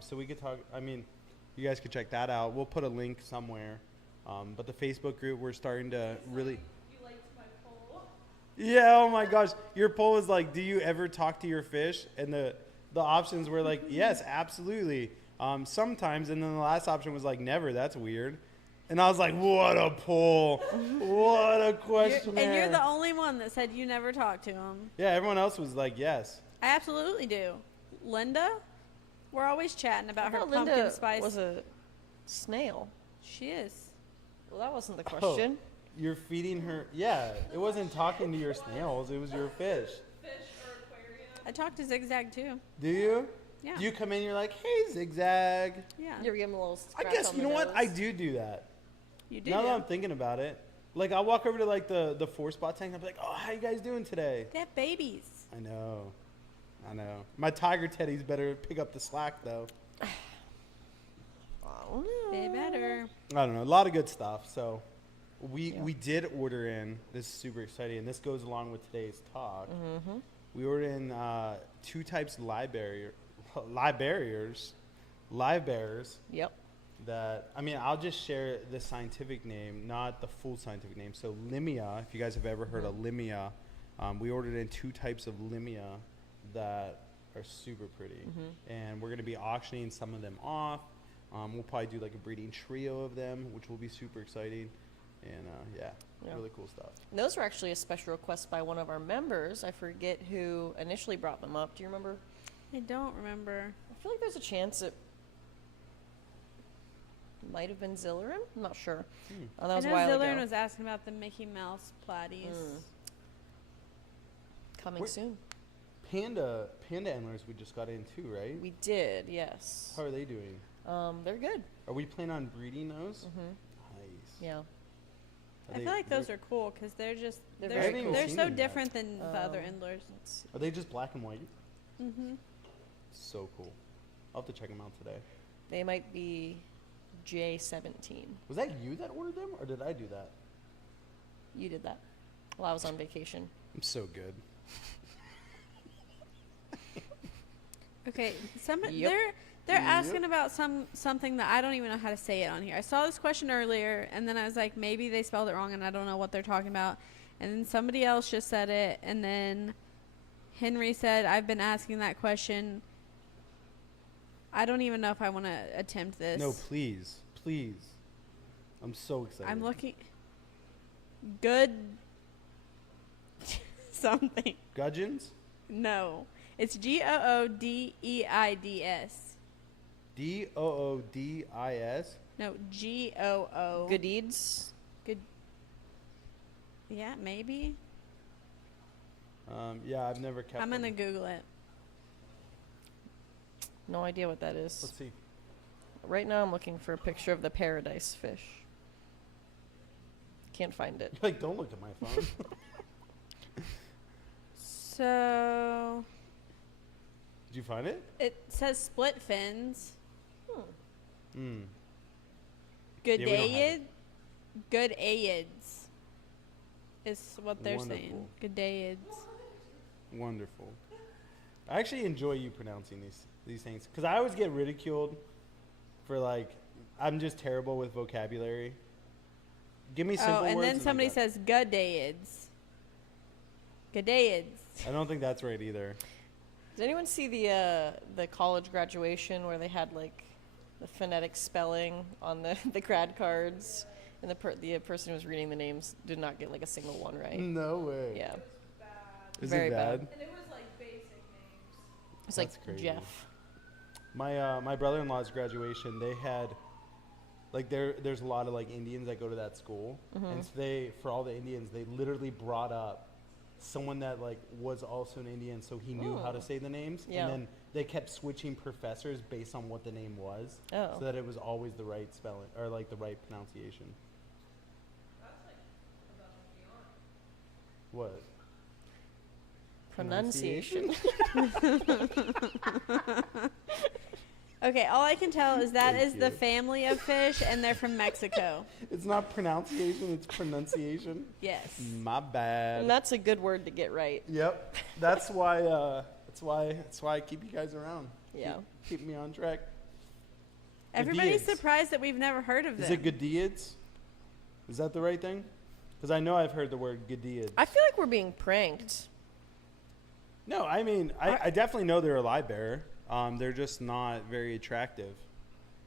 So we could talk, you guys could check that out. We'll put a link somewhere. But the Facebook group, we're starting to really... You liked my poll? Yeah, oh my gosh. Your poll was like, do you ever talk to your fish? And the options were like, yes, absolutely. Sometimes. And then the last option was like, never. That's weird. And I was like, what a poll. What a question. And you're the only one that said you never talked to him. Yeah, everyone else was like, yes. I absolutely do. Linda? We're always chatting about her pumpkin Linda spice. was a snail. She is. Well, that wasn't the question. You're feeding her. Yeah, it wasn't talking to your snails. It was your fish. Fish or aquarium. I talked to Zigzag too. Do you? Yeah. Do you come in, you're like, hey, Zigzag. Yeah. You ever give him a little I scratch guess, on you the know what? nose? I do that. You do. Now that I'm thinking about it. Like, I'll walk over to, like, the 4-spot tank and I'll be like, oh, how you guys doing today? They have babies. I know. My tiger teddies better pick up the slack, though. Oh, no. They better. I don't know. A lot of good stuff. So we did order in. This is super exciting. And this goes along with today's talk. Mm-hmm. We ordered in 2 types of live bearers Yep. that, I'll just share the scientific name, not the full scientific name. So Limia, if you guys have ever heard of Limia, we ordered in 2 types of Limia that are super pretty. And we're going to be auctioning some of them off. We'll probably do like a breeding trio of them, which will be super exciting. And Yeah. really cool stuff. And those were actually a special request by one of our members. I forget who initially brought them up. Do you remember? I don't remember. I feel like there's a chance it might have been Zillerin. I'm not sure. That was I a know while Zillern ago. was asking about the Mickey Mouse platies. Coming Wait. soon. Panda Endlers we just got in too, right? We did, yes. How are they doing? They're good. Are we planning on breeding those? Nice. Yeah. I feel like those are cool because they're just They're they're, very cool. they're I've seen so them yet. different than the other Endlers. Are they just black and white? Mm-hmm. So cool. I'll have to check them out today. They might be J17. Was that you that ordered them, or did I do that? You did that while I was on vacation. I'm so good. Okay, Yep. they're asking about something that I don't even know how to say it on here. I saw this question earlier, and then I was like, maybe they spelled it wrong, and I don't know what they're talking about. And then somebody else just said it, and then Henry said, I've been asking that question. I don't even know if I want to attempt this. No, please. I'm so excited. I'm looking. Good. Something. Gudgeons? No. It's Goodeids. Doodis? No, Goo. Good deeds. Good. Yeah, maybe. Yeah, I've never kept I'm going to them. Google it. No idea what that is. Let's see. Right now I'm looking for a picture of the paradise fish. Can't find it. Like, don't look at my phone. So, Did you find it? it says split fins. Hmm. Good Yeah, we don't have Goodeids. Goodeids is what they're saying. Wonderful. Goodeids. Wonderful. I actually enjoy you pronouncing these things because I always get ridiculed for like I'm just terrible with vocabulary. Give me simple Oh, and words. then somebody says Goodeids. Goodeids. I don't think that's right either. Did anyone see the college graduation where they had like the phonetic spelling on the grad cards, and the person who was reading the names did not get like a single one right? No way. Yeah, Is Very it bad? bad. And it was like basic names. it's That's like crazy. Jeff. My brother-in-law's graduation, they had like there's a lot of like Indians that go to that school, and so for all the Indians, they literally brought up someone that like was also an Indian, so he knew how to say the names. Yeah. And then they kept switching professors based on what the name was, Oh. so that it was always the right spelling or like the right pronunciation. What? Pronunciation. Okay, all I can tell is that Thank is the you. family of fish, and they're from Mexico. It's not pronunciation, it's pronunciation. Yes. My bad. And that's a good word to get right. Yep. That's why I keep you guys around. Yeah. Keep me on track. Everybody's Guppies. surprised that we've never heard of them. Is it Guppies? Is that the right thing? Because I know I've heard the word Guppies. I feel like we're being pranked. No, I mean, I definitely know they're a live bearer. They're just not very attractive.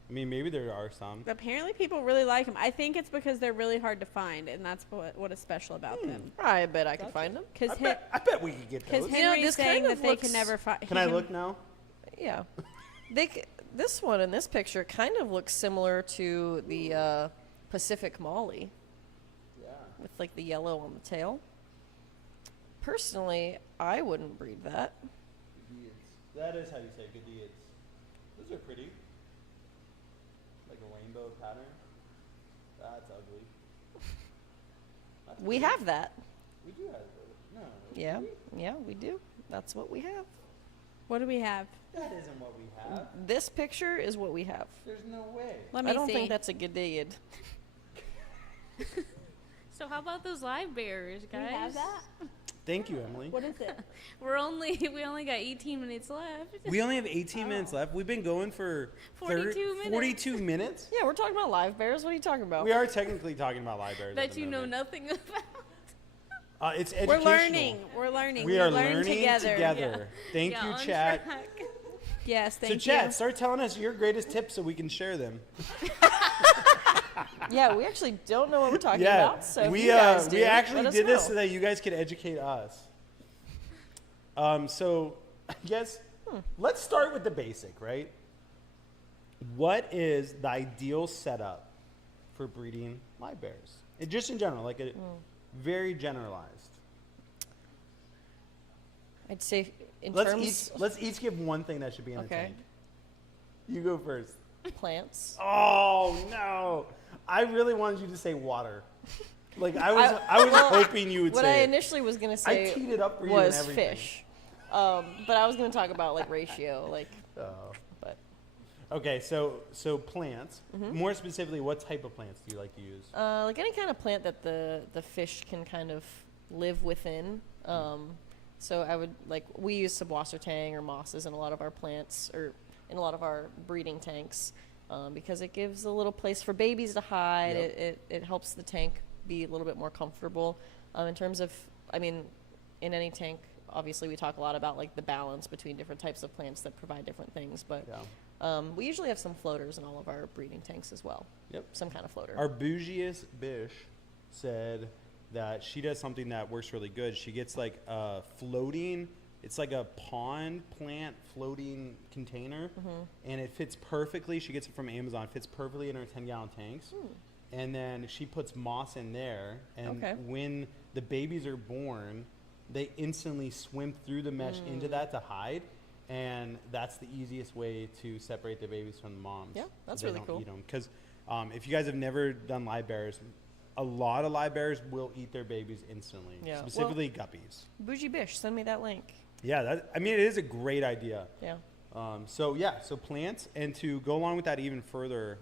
I mean, maybe there are some. Apparently, people really like them. I think it's because they're really hard to find, and that's what is special about them. I bet I could find them. Because I bet we could get those. Henry's this saying kind of that they looks- can never find. Can I look now? Yeah. This one in this picture kind of looks similar to the Pacific Molly Yeah. with like the yellow on the tail. Personally, I wouldn't breed that. That is how you say Guppies. Those are pretty. Like a rainbow pattern. That's ugly. That's We pretty. have that. We do have those. No. Yeah. Yeah, we do. That's what we have. What do we have? That isn't what we have. This picture is what we have. There's no way. Let me I don't see. think that's a Gadiad. So how about those live bearers, Do guys? we have that? Thank you, Emily. What is it? We only got 18 minutes left. We only have 18 minutes left. We've been going for 42 minutes. 42 minutes. Yeah, we're talking about live bears. What are you talking about? We are technically talking about live bears. That you know nothing about. It's We're educational. learning. We're learning. We are learn learning together. Yeah. Thank Yeah, you, on chat. track. Yes, thank So, you. chat, start telling us your greatest tips so we can share them. Yeah, we actually don't know what we're talking Yeah, about. So if we you guys do, we actually let us did this know. so that you guys could educate us. So, I guess let's start with the basic, right? What is the ideal setup for breeding live bears? Just in general, like a very generalized. I'd say in Let's terms each give one thing that should be in the Okay. tank. You go first. of plants. Oh no! I really wanted you to say water. Like I was hoping you would What say I it. initially was gonna I say teed it up for you was and everything. fish, but I was gonna talk about like ratio, like. Oh. But Okay, so plants. More specifically, what type of plants do you like to use? like any kind of plant that the fish can kind of live within. So I would we use subwasser tang or mosses in a lot of our plants or in a lot of our breeding tanks because it gives a little place for babies to hide. Yep. It helps the tank be a little bit more comfortable. In terms of, I mean, in any tank, obviously we talk a lot about like the balance between different types of plants that provide different things, but Yeah. we usually have some floaters in all of our breeding tanks as well. Yep. Some kind of floater. Our bougiest bish said that she does something that works really good. She gets like a floating, it's like a pond plant floating container, and it fits perfectly. She gets it from Amazon. It fits perfectly in her 10-gallon tanks. And then she puts moss in there, and Okay. when the babies are born, they instantly swim through the mesh into that to hide. And that's the easiest way to separate the babies from the moms. Yeah, that's so they really don't cool. eat them. Because if you guys have never done live bears, a lot of live bears will eat their babies instantly. Yeah. Specifically guppies. Bougie Bish, send me that link. Yeah, I mean, it is a great idea. Yeah. So plants, and to go along with that even further,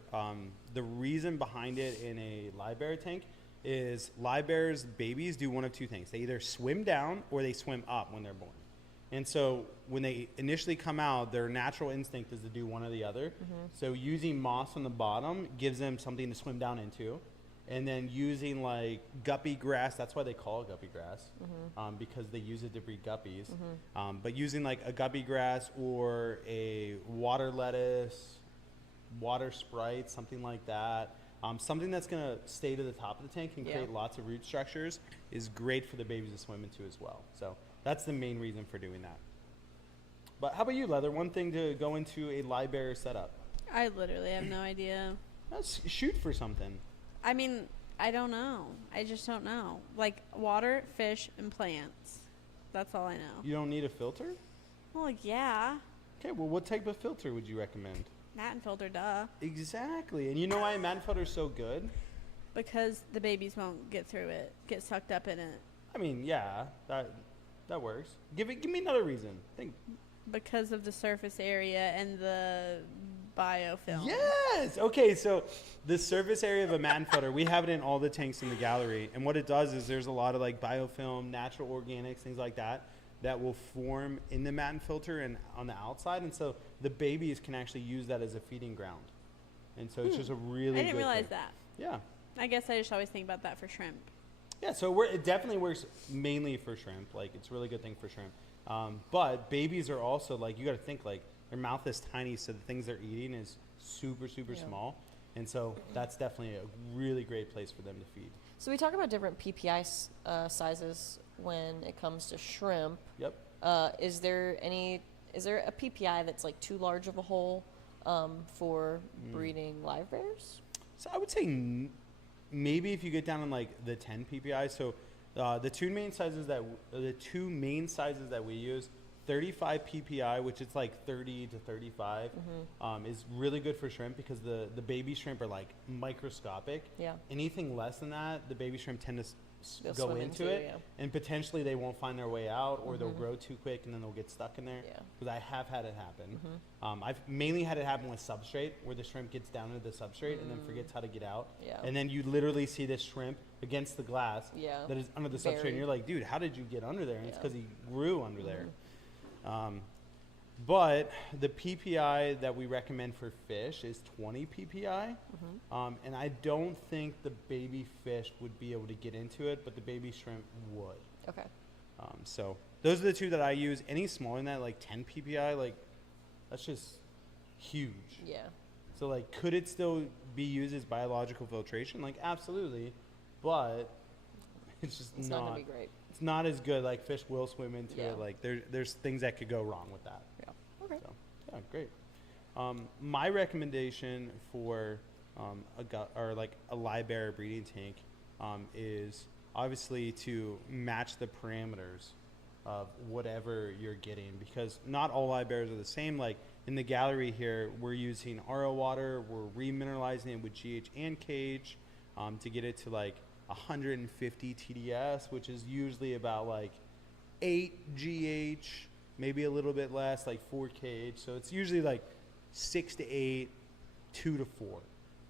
the reason behind it in a live bear tank is live bears babies do one of two things. They either swim down or they swim up when they're born. And so when they initially come out, their natural instinct is to do one or the other. So using moss on the bottom gives them something to swim down into. And then using like guppy grass, that's why they call it guppy grass, because they use it to breed guppies. But using like a guppy grass or a water lettuce, water sprite, something like that, something that's going to stay to the top of the tank and create lots of root structures is great for the babies to swim into as well. So that's the main reason for doing that. But how about you, Leather? One thing to go into a live bear setup. I literally have no idea. Let's shoot for something. I mean, I don't know. I just don't know. Like water, fish, and plants. That's all I know. You don't need a filter? Well, yeah. Okay, well, what type of filter would you recommend? Matin filter, duh. Exactly. And you know why a matin filter is so good? Because the babies won't get through it, get sucked up in it. I mean, yeah, that works. Give me another reason. Think. Because of the surface area and the biofilm. Yes. Okay, so the surface area of a matin filter, we have it in all the tanks in the gallery, and what it does is there's a lot of like biofilm, natural organics, things like that will form in the matin filter and on the outside, and so the babies can actually use that as a feeding ground, and so it's just a really. I didn't good realize thing. that. Yeah. I guess I just always think about that for shrimp. Yeah, so it definitely works mainly for shrimp. Like, it's a really good thing for shrimp. But babies are also, like, you got to think, like, their mouth is tiny, so the things they're eating is super, super small. And so that's definitely a really great place for them to feed. So we talk about different PPI sizes when it comes to shrimp. Yep. Is there a PPI that's like too large of a hole for breeding live bears? So I would say maybe if you get down in like the 10 PPI. So the two main sizes that we use, 35 PPI, which is like 30 to 35, is really good for shrimp because the baby shrimp are like microscopic. Yeah. Anything less than that, the baby shrimp tend to They'll go swim into into, it, yeah. and potentially they won't find their way out, or they'll grow too quick and then they'll get stuck in there. Yeah. Because I have had it happen. I've mainly had it happen with substrate, where the shrimp gets down into the substrate and then forgets how to get out. Yeah. And then you literally see this shrimp against the glass that is under the substrate, and you're like, dude, how did you get under there? And it's because he grew under there. But the PPI that we recommend for fish is 20 PPI. And I don't think the baby fish would be able to get into it, but the baby shrimp would. Okay. So those are the two that I use. Any smaller than that, like 10 PPI, like that's just huge. Yeah. So like, could it still be used as biological filtration? Like, absolutely. But it's just It's not gonna be great. It's not as good. Like, fish will swim into it. Like, there's things that could go wrong with that. Yeah. Okay. So, yeah, great. My recommendation for a live bear breeding tank is obviously to match the parameters of whatever you're getting, because not all live bears are the same. Like in the gallery here, we're using RO water. We're remineralizing it with GH and cage to get it to like 150 TDS, which is usually about like 8 GH, maybe a little bit less, like 4 kH. So it's usually like 6 to 8, 2 to 4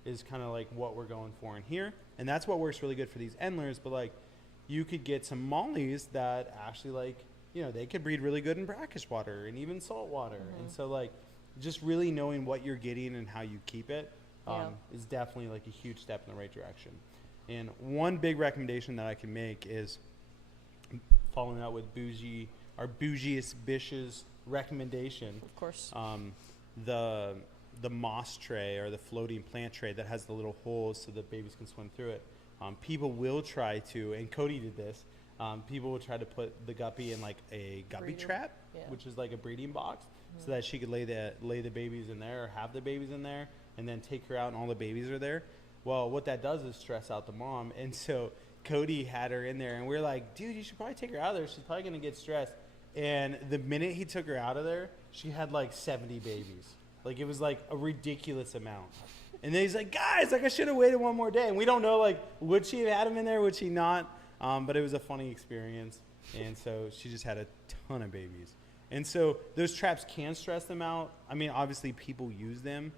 is kind of like what we're going for in here. And that's what works really good for these endlers. But like, you could get some mollies that actually, like, you know, they could breed really good in brackish water and even salt water. And so like, just really knowing what you're getting and how you keep it is definitely like a huge step in the right direction. And one big recommendation that I can make is following out with our bougiest Bish's recommendation. Of course. The moss tray, or the floating plant tray that has the little holes so the babies can swim through it. People will try to, and Cody did this, people will try to put the guppy in like a guppy trap, which is like a breeding box, so that she could lay the babies in there, or have the babies in there, and then take her out and all the babies are there. Well, what that does is stress out the mom. And so Cody had her in there, and we were like, dude, you should probably take her out of there. She's probably going to get stressed. And the minute he took her out of there, she had like 70 babies. Like, it was like a ridiculous amount. And then he's like, guys, like, I should have waited one more day. And we don't know, like, would she have had him in there? Would she not? But it was a funny experience. And so she just had a ton of babies. And so those traps can stress them out. I mean, obviously people use them.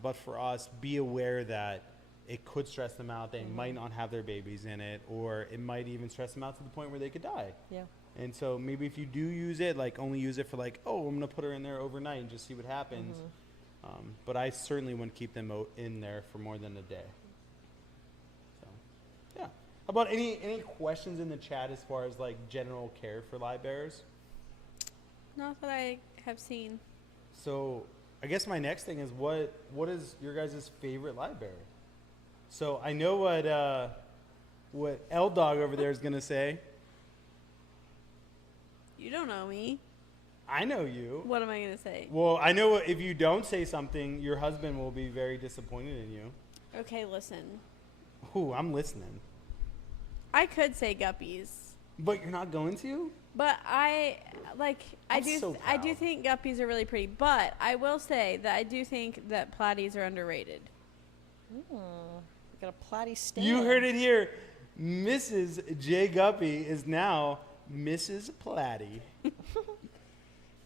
But for us, be aware that it could stress them out. They might not have their babies in it, or it might even stress them out to the point where they could die. Yeah. And so maybe if you do use it, like, only use it for like, oh, I'm going to put her in there overnight and just see what happens. But I certainly wouldn't keep them in there for more than a day. So, yeah. How about any questions in the chat as far as like general care for live bears? Not that I have seen. So I guess my next thing is what is your guys' favorite live bear? So I know what L Dog over there is going to say. You don't know me. I know you. What am I going to say? Well, I know if you don't say something, your husband will be very disappointed in you. Okay, listen. Ooh, I'm listening. I could say guppies, But you're not going to? but I I'm do so I do proud. think guppies are really pretty. But I will say that I do think that platies are underrated. We got a platy stand. You heard it here. Mrs. J. Guppy is now Mrs. Platty.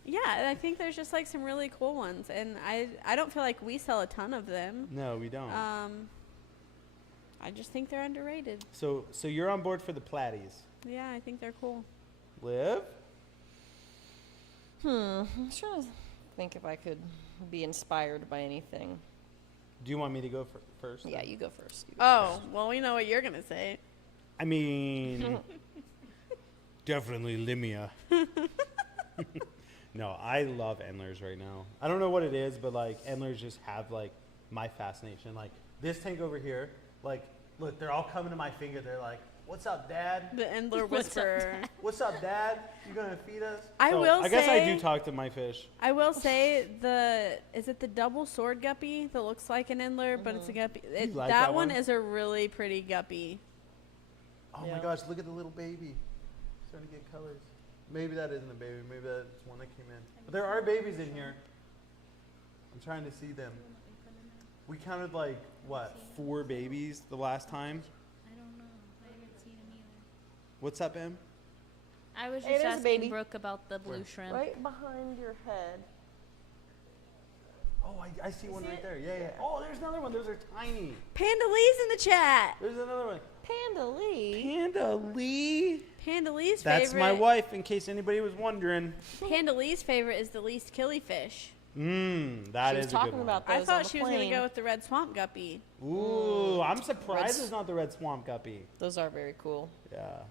Yeah, and I think there's just like some really cool ones, and I don't feel like we sell a ton of them. No, we don't. I just think they're underrated. So you're on board for the Platties. Yeah, I think they're cool. Liv? I'm trying to think if I could be inspired by anything. Do you want me to go first? Yeah, then? you go first. Oh, well, we know what you're gonna say. I mean, definitely Limia. No, I love Endlers right now. I don't know what it is, but like Endlers just have like my fascination. Like this tank over here, like look, they're all coming to my finger. They're like, "What's up, Dad? The Endler What's up, Whisperer. What's up, Dad? You gonna feed us?" I So, will I guess I say- do talk to my fish. I will say is it the double sword guppy that looks like an Endler, but it's a guppy. like that that one one? is a really pretty guppy. Oh my Yeah. gosh, look at the little baby. Starting to get colors. Maybe that isn't a baby. Maybe that's one that came in. But there are babies in here. I'm trying to see them. We counted like, what, 4 babies the last time? I don't know. I haven't seen him either. What's up, Em? I was Hey, just there's a asking baby. Brooke about the blue shrimp. Right behind your head. Oh, I see one See right it? there. Yeah. Oh, there's another one. Those are tiny. Panda Lee's in the chat. There's another one. Panda Lee. Panda Lee. Panda Lee's That's favorite. my wife, in case anybody was wondering. Panda Lee's favorite is the least killy fish. That She is was a talking good one. about I those on thought the she was gonna plane. go with the red swamp guppy. Ooh, I'm surprised Red- it's not the red swamp guppy. Those are very cool. Yeah.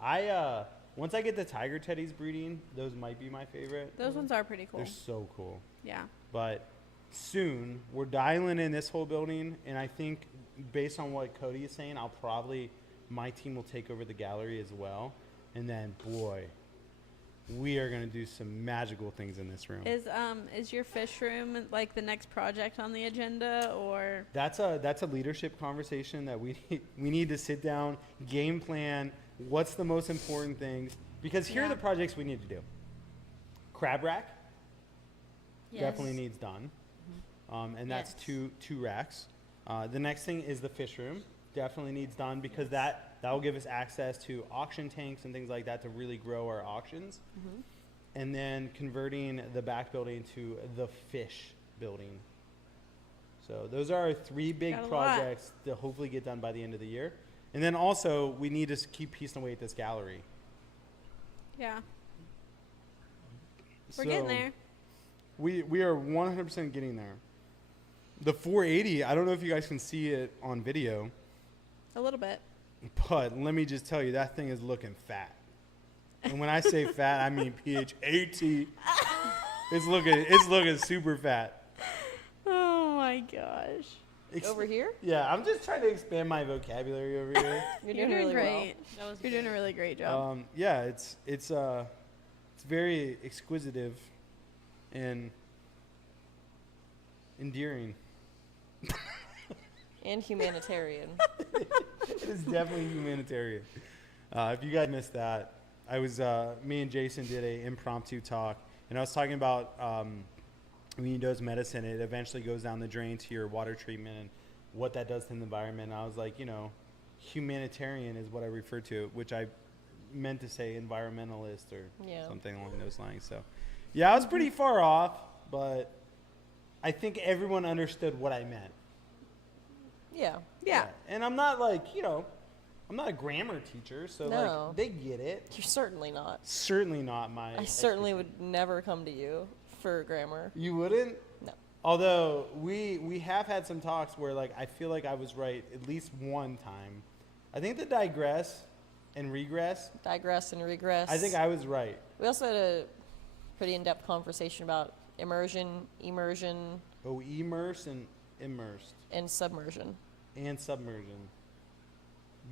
I once I get the tiger teddies breeding, those might be my favorite. Those ones are pretty cool. They're so cool. Yeah. But soon we're dialing in this whole building, and I think based on what Cody is saying, my team will take over the gallery as well, and then boy, we are gonna do some magical things in this room. Is your fish room like the next project on the agenda, or That's a leadership conversation that we need to sit down, game plan. What's the most important things? Because here are Yeah. the projects we need to do. Crab rack Yes. definitely needs done, and that's Yes. two racks. The next thing is the fish room. Definitely needs done because that will give us access to auction tanks and things like that to really grow our auctions. And then converting the back building to the fish building. So those are our 3 big Got a lot. projects to hopefully get done by the end of the year. And then also we need to keep piecing away at this gallery. yeah, we're getting So there. We are 100% getting there. The 480, I don't know if you guys can see it on video, A little bit. but let me just tell you, that thing is looking fat. And when I say fat, I mean PHAT. It's looking super fat. Oh my gosh. Over here? Yeah, I'm just trying to expand my vocabulary over here. You're doing doing really well. great. That was You're doing a really great job. Yeah, it's very exquisitive and endearing. And humanitarian. It is definitely humanitarian. If you guys missed that, me and Jason did a impromptu talk, and I was talking about when you dose medicine, it eventually goes down the drain to your water treatment and what that does to the environment. And I was like, humanitarian is what I refer to, which I meant to say environmentalist or Yeah. something along those lines. So, yeah, I was pretty far off, but I think everyone understood what I meant. Yeah. yeah. And I'm not like, I'm not a grammar teacher, so No. like they get it. You're certainly not. Certainly not my. I certainly expertise. would never come to you for grammar. You wouldn't? No. Although we have had some talks where like I feel like I was right at least one time. I think the digress and regress. Digress and regress. I think I was right. We also had a pretty in-depth conversation about immersion, Oh, immerse and immersed and submersion. and submersion.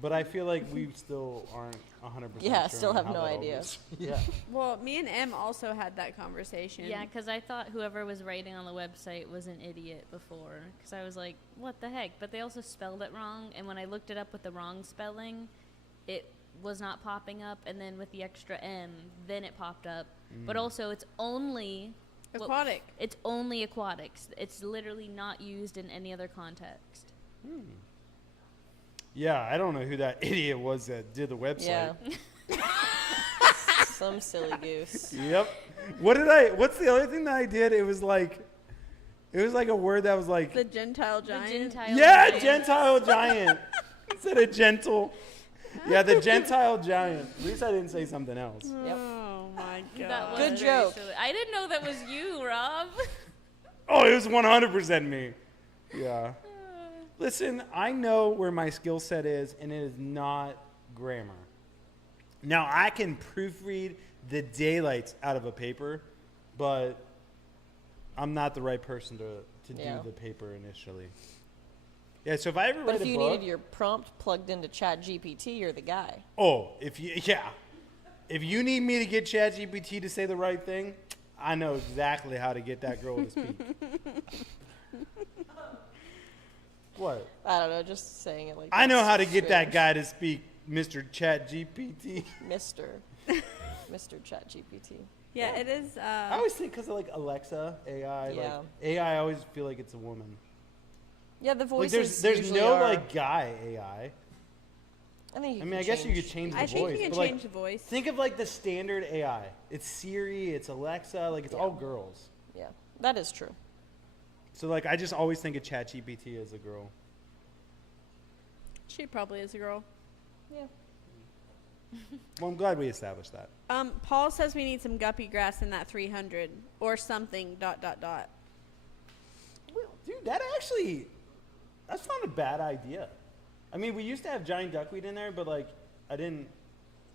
But I feel like we still aren't 100% Yeah, sure still on have how no that all idea. goes. Yeah. Well, me and Em also had that conversation. Yeah, because I thought whoever was writing on the website was an idiot before. Because I was like, what the heck? But they also spelled it wrong. And when I looked it up with the wrong spelling, it was not popping up. And then with the extra M, then it popped up. But also, it's only Aquatic. it's only aquatics. It's literally not used in any other context. Yeah, I don't know who that idiot was that did the website. Yeah. Some silly goose. Yep. What's the other thing that I did? It was like a word that was like, The Gentile The giant. Gentile yeah, giant. Gentile giant. Instead of gentle. Yeah, the Gentile giant. At least I didn't say something else. Yep. Oh my god. That was Good very joke. silly. I didn't know that was you, Rob. Oh, it was 100% me. Yeah. Listen, I know where my skill set is, and it is not grammar. Now, I can proofread the daylights out of a paper, but I'm not the right person to Yeah. do the paper initially. Yeah, so if I ever But write if a you book, needed your prompt plugged into ChatGPT, you're the guy. if you need me to get ChatGPT to say the right thing, I know exactly how to get that girl to speak. What? I don't know, just saying it like I know that's how to get that strange. guy to speak, Mr. ChatGPT. Mr. ChatGPT. Yeah, it is. I always think because of like Alexa, AI. Yeah. Like AI, I always feel like it's a woman. Yeah, the Like voices there's usually no are, like guy AI. I think I mean, I guess you could change the I voice. think you can but, like, change the voice. think of like the standard AI. It's Siri, it's Alexa, like it's all girls. Yeah, that is true. So like I just always think of ChatGPT as a girl. She probably is a girl. Yeah. Well, I'm glad we established that. Paul says we need some guppy grass in that 300 or something. ... Well, dude, that's not a bad idea. I mean, we used to have giant duckweed in there, but like I didn't.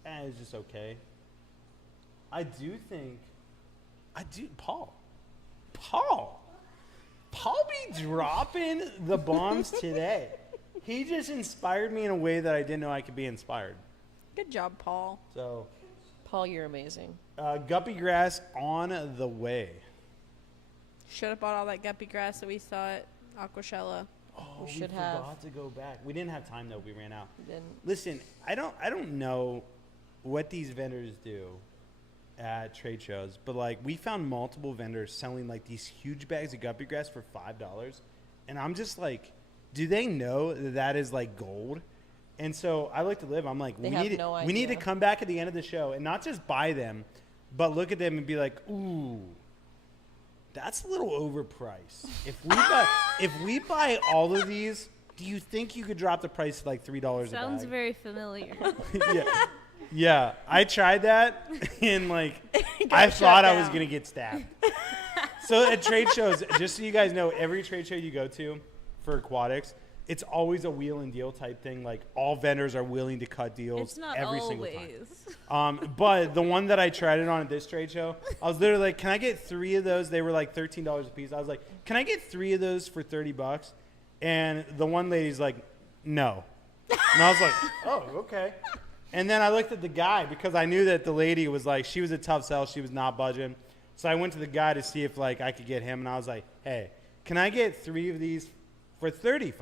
It's just okay. I do think. Paul be dropping the bombs today. He just inspired me in a way that I didn't know I could be inspired. Good job, Paul. So, Paul, you're amazing. guppy grass on the way. Should have bought all that guppy grass that we saw at Aquashella. Oh, We should have. forgot to go back. We didn't have time though. We ran out. Then Listen, I don't know what these vendors do at trade shows, but like we found multiple vendors selling like these huge bags of guppy grass for $5, and I'm just like, do they know that is like gold? And so I looked at Liv. I'm like, They we have need no we need to idea. come back at the end of the show and not just buy them, but look at them and be like, ooh, that's a little overpriced. If we buy all of these, do you think you could drop the price to like $3 a bag? Sounds very familiar. Yeah, I tried that, and like I thought I was gonna get stabbed. So at trade shows, just so you guys know, every trade show you go to for aquatics, it's always a wheel and deal type thing. Like all vendors are willing to cut deals It's not every always. single time. But the one that I tried it on at this trade show, I was literally like, "Can I get 3 of those?" They were like $13 a piece. I was like, "Can I get 3 of those for $30?" And the one lady's like, "No," and I was like, "Oh, okay." And then I looked at the guy because I knew that the lady was like, she was a tough sell. She was not budging. So I went to the guy to see if like I could get him. And I was like, hey, can I get 3 of these for $35?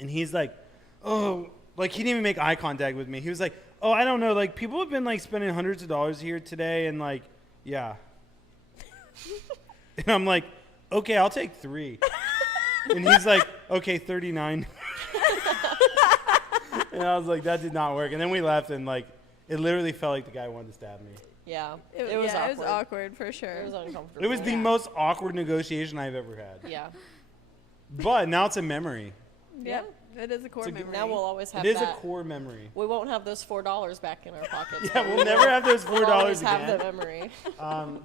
And he's like, oh, like he didn't even make eye contact with me. He was like, oh, I don't know. Like people have been like spending hundreds of dollars here today. And like, yeah. And I'm like, okay, I'll take 3. And he's like, okay, 39. And I was like, that did not work. And then we left, and like, it literally felt like the guy wanted to stab me. yeah, It was yeah, awkward. it was awkward for sure. It was uncomfortable. It was the most awkward negotiation I've ever had. Yeah. But now it's a memory. Yep, it is a core It's a good- memory. Now we'll always have It is that. a core memory. We won't have those $4 back in our pockets. Yeah, we'll never have those We'll always $4 have the again. memory.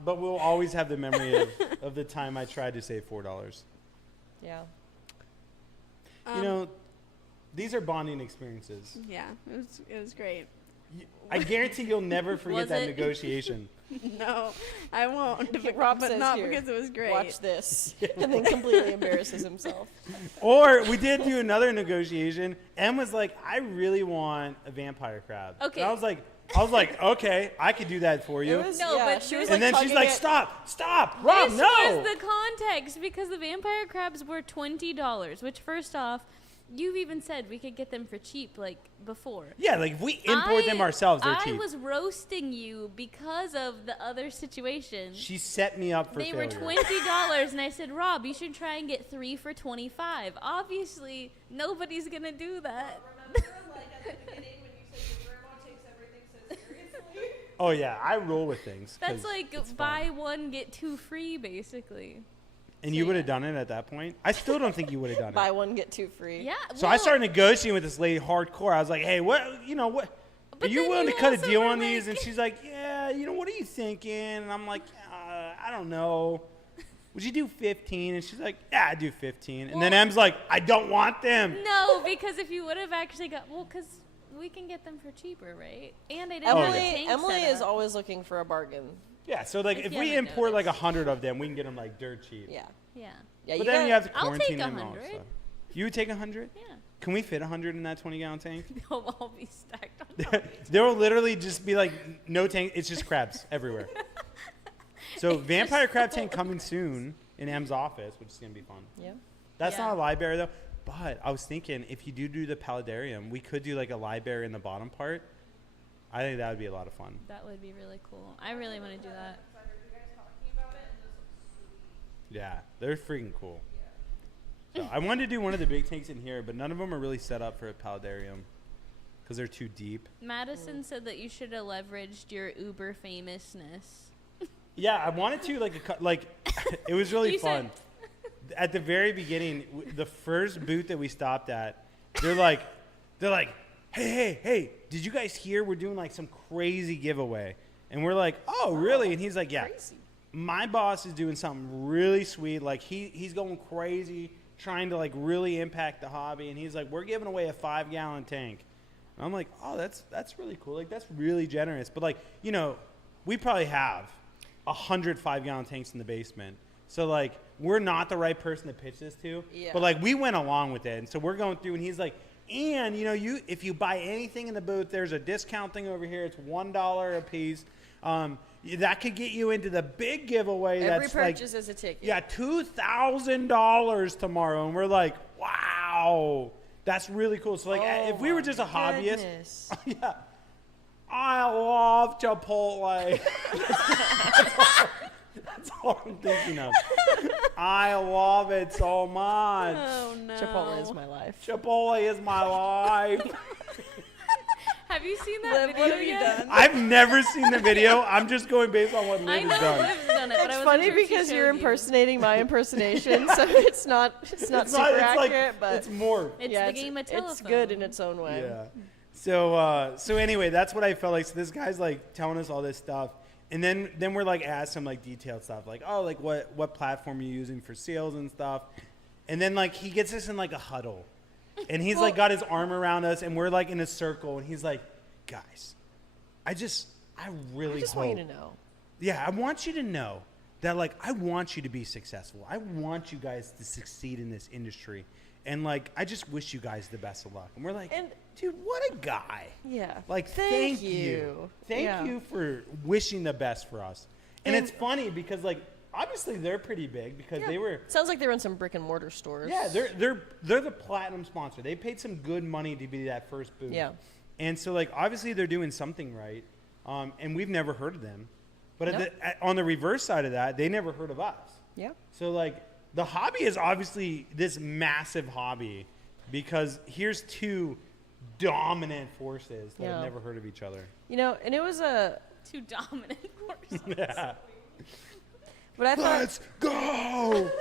But we'll always have the memory of the time I tried to save $4. Yeah. You know, these are bonding experiences. Yeah, it was great. I guarantee you'll never forget Was that it? negotiation. No, I won't. Rob but says, not "Here, because it was great. Watch this," and then completely embarrasses himself. Or we did do another negotiation. Em was like, I really want a vampire crab. Okay. And I was like, okay, I could do that for you. It was, No, yeah, but she was this- And like then she's tugging like, it. stop, Rob, This no. was the context because the vampire crabs were $20, which first off, you've even said we could get them for cheap, like before. Yeah, like if we import them ourselves, they're I cheap. was roasting you because of the other situation. She set me up for They failure. were $20, and I said, Rob, you should try and get 3 for $25. Obviously, nobody's gonna do that. Remember, like at the beginning when you said your grandma takes everything so seriously? Oh yeah, I roll with things. 'cause That's like it's fun. buy one get 2 free, basically. And so you would yeah. have done it at that point. I still don't think you would have done Buy it. one get two free. Yeah. So I started negotiating with this lady hardcore. I was like, hey, what? Are But you then willing you to cut a also deal were on these? like- And she's like, yeah. What are you thinking? And I'm like, I don't know. Would you do 15? And she's like, yeah, I do 15. And then Well- Em's like, I don't want them. No, because if you would have actually got, because we can get them for cheaper, right? And I didn't Oh, have the yeah. tank Emily set is up. always looking for a bargain. Yeah, so like If if you we haven't import like noticed. 100 of them, we can get them like dirt cheap. Yeah. Yeah. Yeah. But then you have to I'll quarantine take them and all 100. that stuff. You would take 100? Yeah. Can we fit 100 in that 20-gallon tank? They'll all be stacked on top of each There will literally just be like no tank. It's just crabs everywhere. So It's vampire just crab full. tank coming soon in M's office, which is gonna be fun. Yeah. That's Yeah. not a library though. But I was thinking if you do the paludarium, we could do like a library in the bottom part. I think that would be a lot of fun. That would be really cool. I really want to do that. Yeah, they're freaking cool. So I wanted to do one of the big tanks in here, but none of them are really set up for a paludarium because they're too deep. Madison said that you should have leveraged your Uber famousness. Yeah, I wanted to like it was really You fun. said- At the very beginning, the first booth that we stopped at, they're like, hey, did you guys hear we're doing like some crazy giveaway? And we're like, oh, really? And he's like, yeah, Crazy. my boss is doing something really sweet. Like he's going crazy, trying to like really impact the hobby. And he's like, we're giving away a 5-gallon tank. And I'm like, oh, that's really cool. Like that's really generous. But like, we probably have 100 5-gallon tanks in the basement. So like we're not the right person to pitch this to. Yeah. But like we went along with it. And so we're going through and he's like, and if you buy anything in the booth, there's a discount thing over here. It's $1 a piece. That could get you into the big giveaway. Every That's like, purchase is a ticket. yeah, $2,000 tomorrow. And we're like, wow, that's really cool. So like Oh if we were my just a hobbyist, goodness. yeah, I love Chipotle. That's all I'm thinking of. I love it so much. Oh no. Chipotle is my life. Chipotle is my life. Have you seen that Liv, video what have you yet? done? I've never seen the video. I'm just going based on what I Liv know has done. Liv's done it, but I It's wasn't funny sure if she because showed you're you. impersonating my impersonation, so it's not super accurate, but it's more. It's yeah, the game of telephone. It's good in its own way. Yeah. So anyway, that's what I felt like. So this guy's like telling us all this stuff, and then we're like asked some like detailed stuff, like like what platform you're using for sales and stuff, and then like he gets us in like a huddle, and he's like got his arm around us, and we're like in a circle, and he's like, guys, I really I just hope. want you to know. Yeah, I want you to know that, like, I want you to be successful. I want you guys to succeed in this industry. And, like, I just wish you guys the best of luck. And we're like, And- dude, what a guy. Yeah. Like, Thank thank you. Thank Yeah. you for wishing the best for us. And And- it's funny because, like, obviously they're pretty big because they were. Sounds like they were in some brick and mortar stores. Yeah, they're the platinum sponsor. They paid some good money to be that first booth. Yeah. And so, like, obviously they're doing something right. And we've never heard of them. But Nope. on the reverse side of that, they never heard of us. Yeah. So, like, the hobby is obviously this massive hobby because here's two dominant forces that have Yeah. never heard of each other. And it was a. Two dominant forces. Yeah. What I thought. Let's go!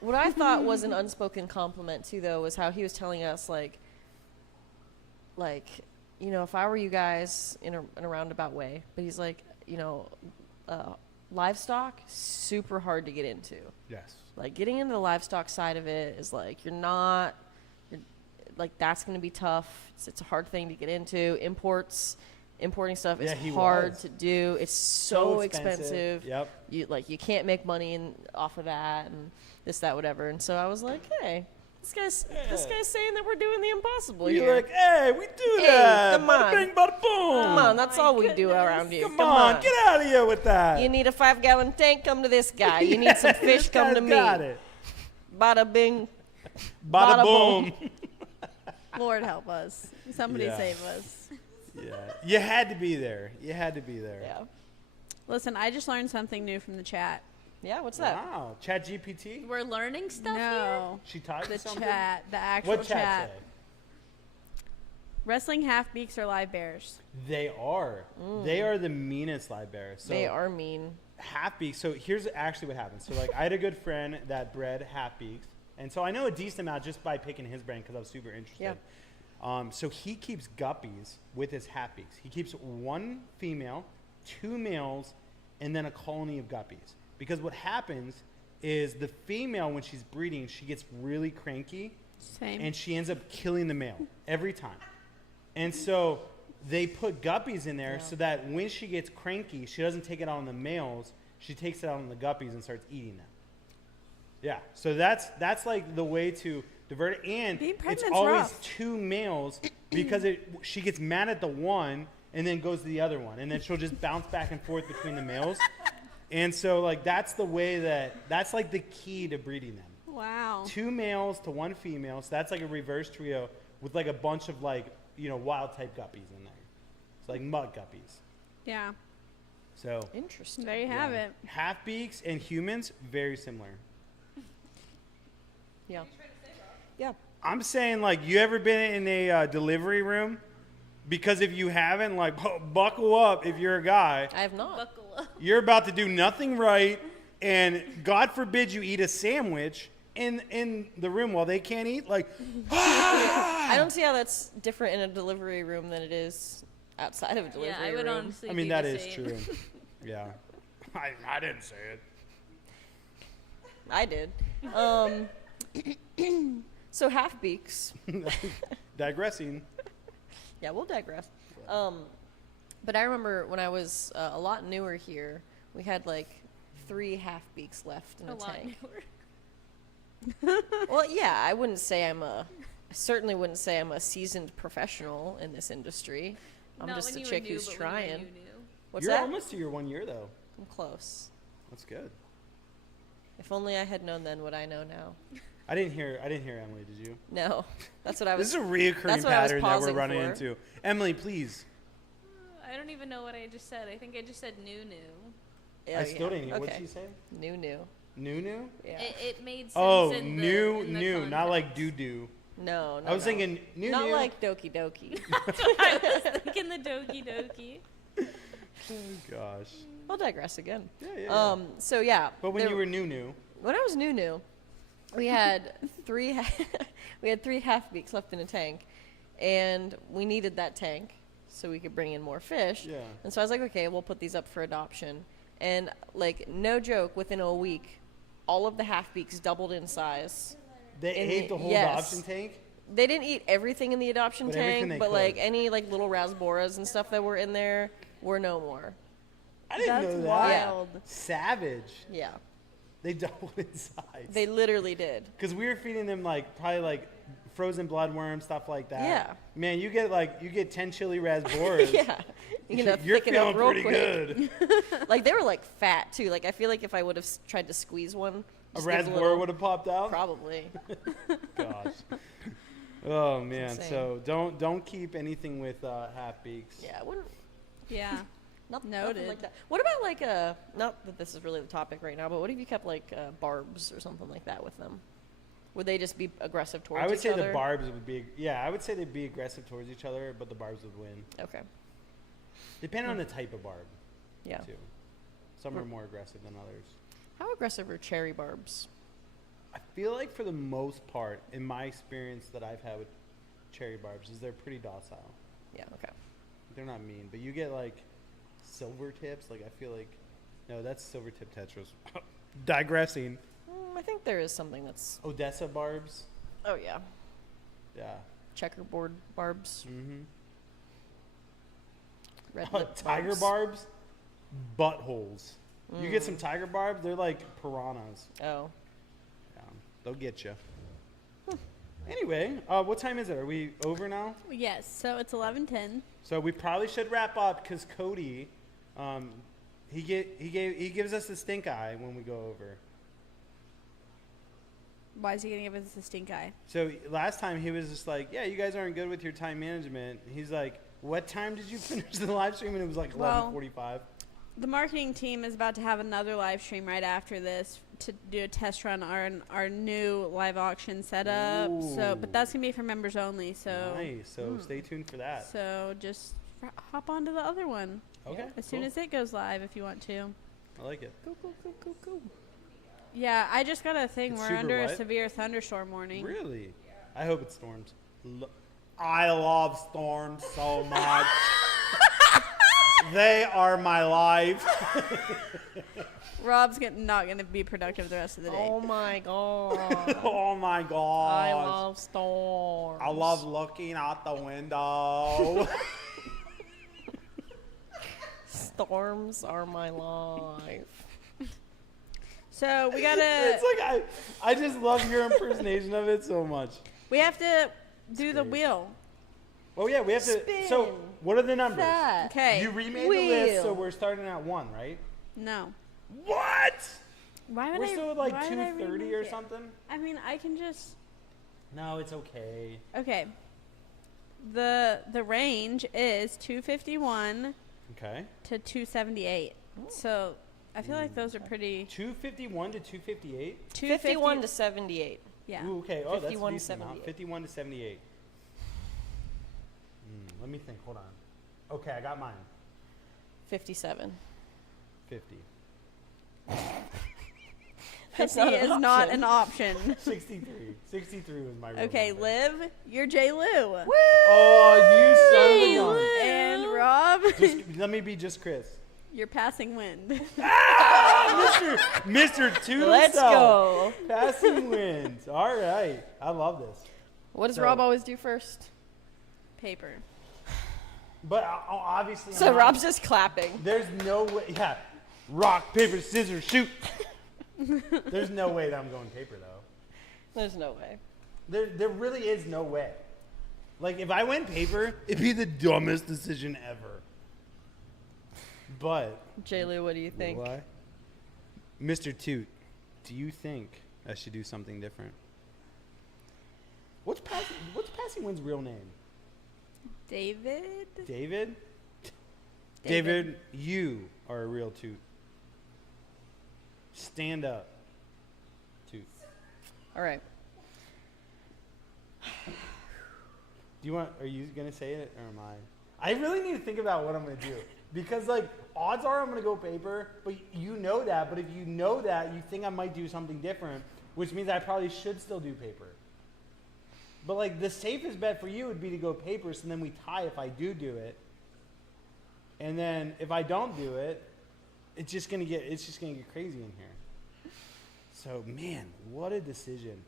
What I thought was an unspoken compliment too, though, was how he was telling us like, if I were you guys in a roundabout way, but he's like, livestock super hard to get into. Yes. Like getting into the livestock side of it is like you're like that's going to be tough. It's a hard thing to get into. Imports importing stuff is Yeah, he hard was. to do. It's so expensive. expensive. Yep. You can't make money off of that and this, that, whatever. And so I was like, hey, this guy's saying that we're doing the impossible You're here. like, hey, we do Hey, that. come Bada on. bing, bada boom. Come on, that's my all we do goodness. around here. Come on, get out of here with that. You need a 5-gallon tank? Come to this guy. You need some fish? This Come to guy's me. got it. Bada bing. Bada, Bada boom. Lord help us. Somebody Yeah. save us. Yeah, you had to be there. You had to be there. Yeah. Listen, I just learned something new from the chat. Yeah, what's that? Wow, Chat GPT. We're learning stuff here. No, She taught you the something. chat, the actual What chat say? Wrestling half beaks are live bears. They are. They are the meanest live bears. So They are mean. half beaks. So here's actually what happens. So like I had a good friend that bred half beaks, and so I know a decent amount just by picking his brand because I was super interested. Yeah. So he keeps guppies with his half beaks. He keeps 1 female, 2 males, and then a colony of guppies. Because what happens is the female, when she's breeding, she gets really cranky, Same. and she ends up killing the male every time. And so they put guppies in there so that when she gets cranky, she doesn't take it out on the males. She takes it out on the guppies and starts eating them. Yeah. So that's like the way to divert it. And Being it's pregnant's always rough. 2 males because she gets mad at the one and then goes to the other one. And then she'll just bounce back and forth between the males. And so like that's the way that's like the key to breeding them. Wow. 2 males to 1 female. So that's like a reverse trio with like a bunch of like, wild type guppies in there. It's like mud guppies. Yeah. So Interesting. There you have it. half beaks and humans, very similar. Yeah. Yeah. I'm saying like, you ever been in a delivery room? Because if you haven't, like, buckle up if you're a guy. I have not. Buckle up. You're about to do nothing right, and God forbid you eat a sandwich in the room while they can't eat. Like, I don't see how that's different in a delivery room than it is outside of a delivery Yeah, I would room. honestly. I mean, be that the is same. true. Yeah. I didn't say it. I did. So half beaks. Digressing. Yeah, we'll digress. But I remember when I was a lot newer here, we had like 3 half beaks left in A the lot tank. newer. Well, yeah, I certainly wouldn't say I'm a seasoned professional in this industry. I'm Not just when a you were chick new, who's but when you trying. knew. What's You're that? almost to your 1 year, though. I'm close. That's good. If only I had known then what I know now. I didn't hear Emily, did you? No, that's what I This was. is a reoccurring that's what I was pattern that we're pausing running for. into. Emily, please. I don't even know what I just said. I think I just said new. Yeah, I still didn't hear. Okay. What'd she say? New. New? Yeah. It made sense. Oh, in new, the new, not like context. doo-doo. No, I was thinking new, Not new. like Doki Doki. I was thinking the Doki Doki. Oh, gosh. I'll digress again. Yeah. So yeah. But when there- you were new, when I was new, we had 3 we had 3 half beaks left in a tank, and we needed that tank so we could bring in more fish. Yeah. And so I was like, okay, we'll put these up for adoption. And like no joke, within a week, all of the half beaks doubled in size. they In ate the- the whole yes. adoption tank. They didn't eat everything in the adoption But everything tank, they but like could. any like little rasboras and stuff that were in there were no more. I didn't That's know that. wild. Savage. Yeah, They doubled in size. they literally did. Because we were feeding them like probably like frozen bloodworm stuff like that. Yeah. Man, you get 10 chili rasboras. Yeah, you know, You're thicken up feeling real pretty quick. good. Like they were like fat too. Like I feel like if I would have tried to squeeze one, A just give rasbora little- would have popped out. probably. Gosh. Oh man. insane. So don't keep anything with half beaks. Yeah, I wouldn't. Yeah. Nothing Noted. like that. What about like not that this is really the topic right now, but what if you kept like barbs or something like that with them? Would they just be aggressive towards I would each say other? the barbs would be. Yeah, I would say they'd be aggressive towards each other, but the barbs would win. Okay. Depending on the type of barb, Yeah. too. Some are more aggressive than others. How aggressive are cherry barbs? I feel like for the most part, in my experience that I've had with cherry barbs, is they're pretty docile. Yeah. Okay. They're not mean, but you get like silver tips. Like I feel like, no, that's silver tip tetras. Digressing. I think there is something that's. Odessa barbs. Oh yeah. Yeah. Checkerboard barbs. Mm-hmm. Red lip Tiger barbs, buttholes. You get some tiger barbs, they're like piranhas. Oh. Yeah, they'll get you. Anyway, what time is it? Are we over now? Yes, so it's 11:10. So we probably should wrap up because Cody, he gives us the stink eye when we go over. Why is he gonna give us a stink eye? So last time he was just like, yeah, you guys aren't good with your time management. He's like, what time did you finish the live stream? And it was like 11:45. The marketing team is about to have another live stream right after this to do a test run on our new live auction setup. So, but that's gonna be for members only. So Nice. So stay tuned for that. So just hop onto the other one Okay. as soon as it goes live if you want to. I like it. Cool. Yeah, I just got a thing. It's We're super under a what? severe thunderstorm warning. Really? I hope it storms. I love storms so much. They are my life. Rob's not gonna be productive the rest of the day. Oh my god. Oh my god. I love storms. I love looking out the window. Storms are my life. So we gotta. It's like I just love your impersonation of it so much. We have to do the great. wheel. Oh yeah, we have to. Spin. So what are the numbers? That. Okay. You remade the Wheel. list, so we're starting at 1, right? No. What? Why would We're I? still at like why would I 2:30 remake or it? something. I mean, I can just. No, it's okay. Okay. The range is 251 Okay. to 278. So I feel like those are pretty. 251 to 258. 51 to 78. Yeah. Ooh, okay. Oh, that's a 51 to decent amount. 78. 51 to 78. Let me think. Hold on. Okay, I got mine. 57. 50. 50 not an is not option. an option. 63. 63 was my real Okay, number. Liv, you're J. Lou. Oh, you son of a gun. And Rob, Let me be just Chris. you're passing wind. Mr. Two Let's go. Passing wins. All right. I love this. What does So- Rob always do first? Paper. But obviously, So Rob's just clapping. there's no way. Yeah. Rock, paper, scissors, shoot. There's no way that I'm going paper, though. There's no way. There really is no way. Like, if I went paper, it'd be the dumbest decision ever. But, J. Lou, what do you think? why? Mr. Toot, do you think I should do something different? What's Passing Wind's real name? David? David? David, you are a real Toot. Stand up, Toot. All right. Are you gonna say it or am I? I really need to think about what I'm gonna do because like odds are I'm gonna go paper, but you know that. But if you know that, you think I might do something different, which means I probably should still do paper. But like the safest bet for you would be to go paper, so then we tie if I do it, and then if I don't do it, it's just gonna get crazy in here. So man, what a decision.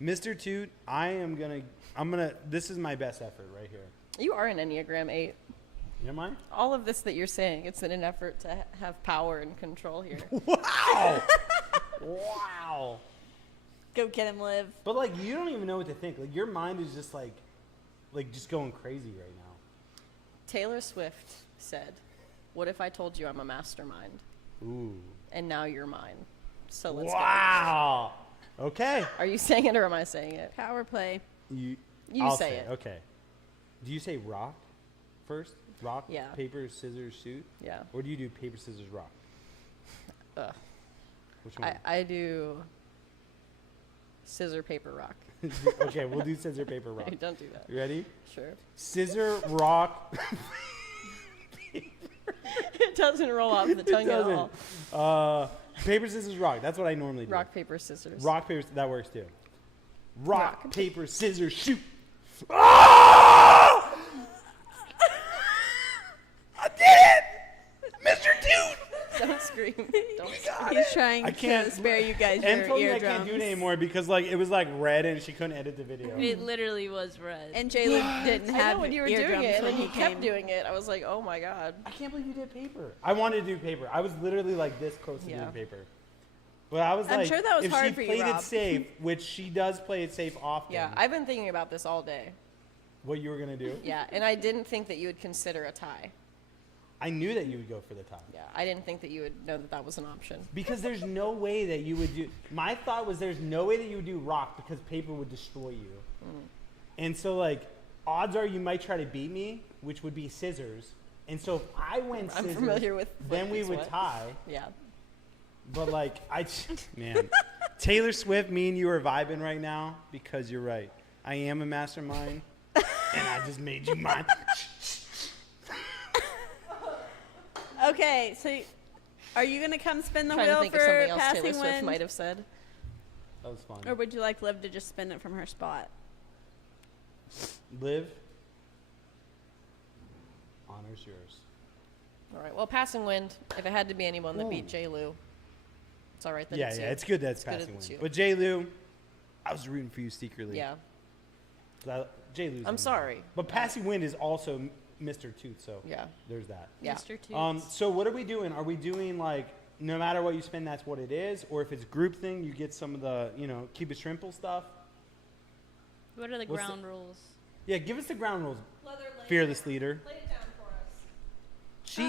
Mr. Toot, I'm gonna, this is my best effort right here. You are an Enneagram 8. Am I? All of this that you're saying, it's in an effort to have power and control here. Wow! Wow. Go get him, Liv. But like, you don't even know what to think. Like, your mind is just like just going crazy right now. Taylor Swift said, "What if I told you I'm a mastermind? Ooh. And now you're mine." So let's go. Wow. Okay. Are you saying it or am I saying it? Power play. I'll say it. Okay. Do you say rock first? Rock, Yeah. paper, scissors, shoot? Yeah. Or do you do paper, scissors, rock? Which one? I do scissor, paper, rock. Okay, we'll do scissor, paper, rock. Hey, don't do that. You ready? Sure. Scissor, rock. It doesn't roll off the tongue at all. Paper, scissors, rock. That's what I normally do. Rock, paper, scissors. Rock, paper, that works too. Rock, Rock. paper, scissors, shoot. Ah! I did it! Mr. Dude! Don't scream. Don't scream. He's trying I can't to spare you guys And your told me I eardrums. can't do it anymore because like it was like red and she couldn't edit the video. It literally was red. And Jayla didn't I have know when you were doing eardrums it, and when then he you kept came. doing it. I was like, oh my god. I can't believe you did paper. I wanted to do paper. I was literally like this close to Yeah. doing paper. But I was I'm like, sure that was if hard she for you, played Rob. it safe, which she does play it safe often. Yeah, I've been thinking about this all day. What you were gonna do? Yeah, and I didn't think that you would consider a tie. I knew that you would go for the tie. Yeah, I didn't think that you would know that that was an option. Because there's no way that you would do. My thought was there's no way that you would do rock because paper would destroy you. And so like, odds are you might try to beat me, which would be scissors. And so if I went I'm scissors, familiar with then what we is would what. tie. Yeah. But like, man, Taylor Swift, me and you are vibing right now because you're right. I am a mastermind, and I just made you mine. Okay, so are you gonna come spin the Trying to wheel think of for something else passing Taylor Swift wind, might have said. That was fun. or would you like Liv to just spin it from her spot? Liv, honor's yours. All right. Well, passing wind. If it had to be anyone that beat J. Lou, it's all right. That Yeah, it's yeah, you. it's good that's good passing it's wind. you. But J. Lou, I was rooting for you secretly. Yeah. J. Lou's I'm in sorry. there. But passing wind is also Mr. Toot, so Yeah. there's that. Yeah. Mr. Toots. So what are we doing? Are we doing like no matter what you spend, that's what it is, or if it's group thing, you get some of the keep it shrimple stuff? What are the what's the- ground rules? Yeah, give us the ground rules, fearless leader. Lay it down for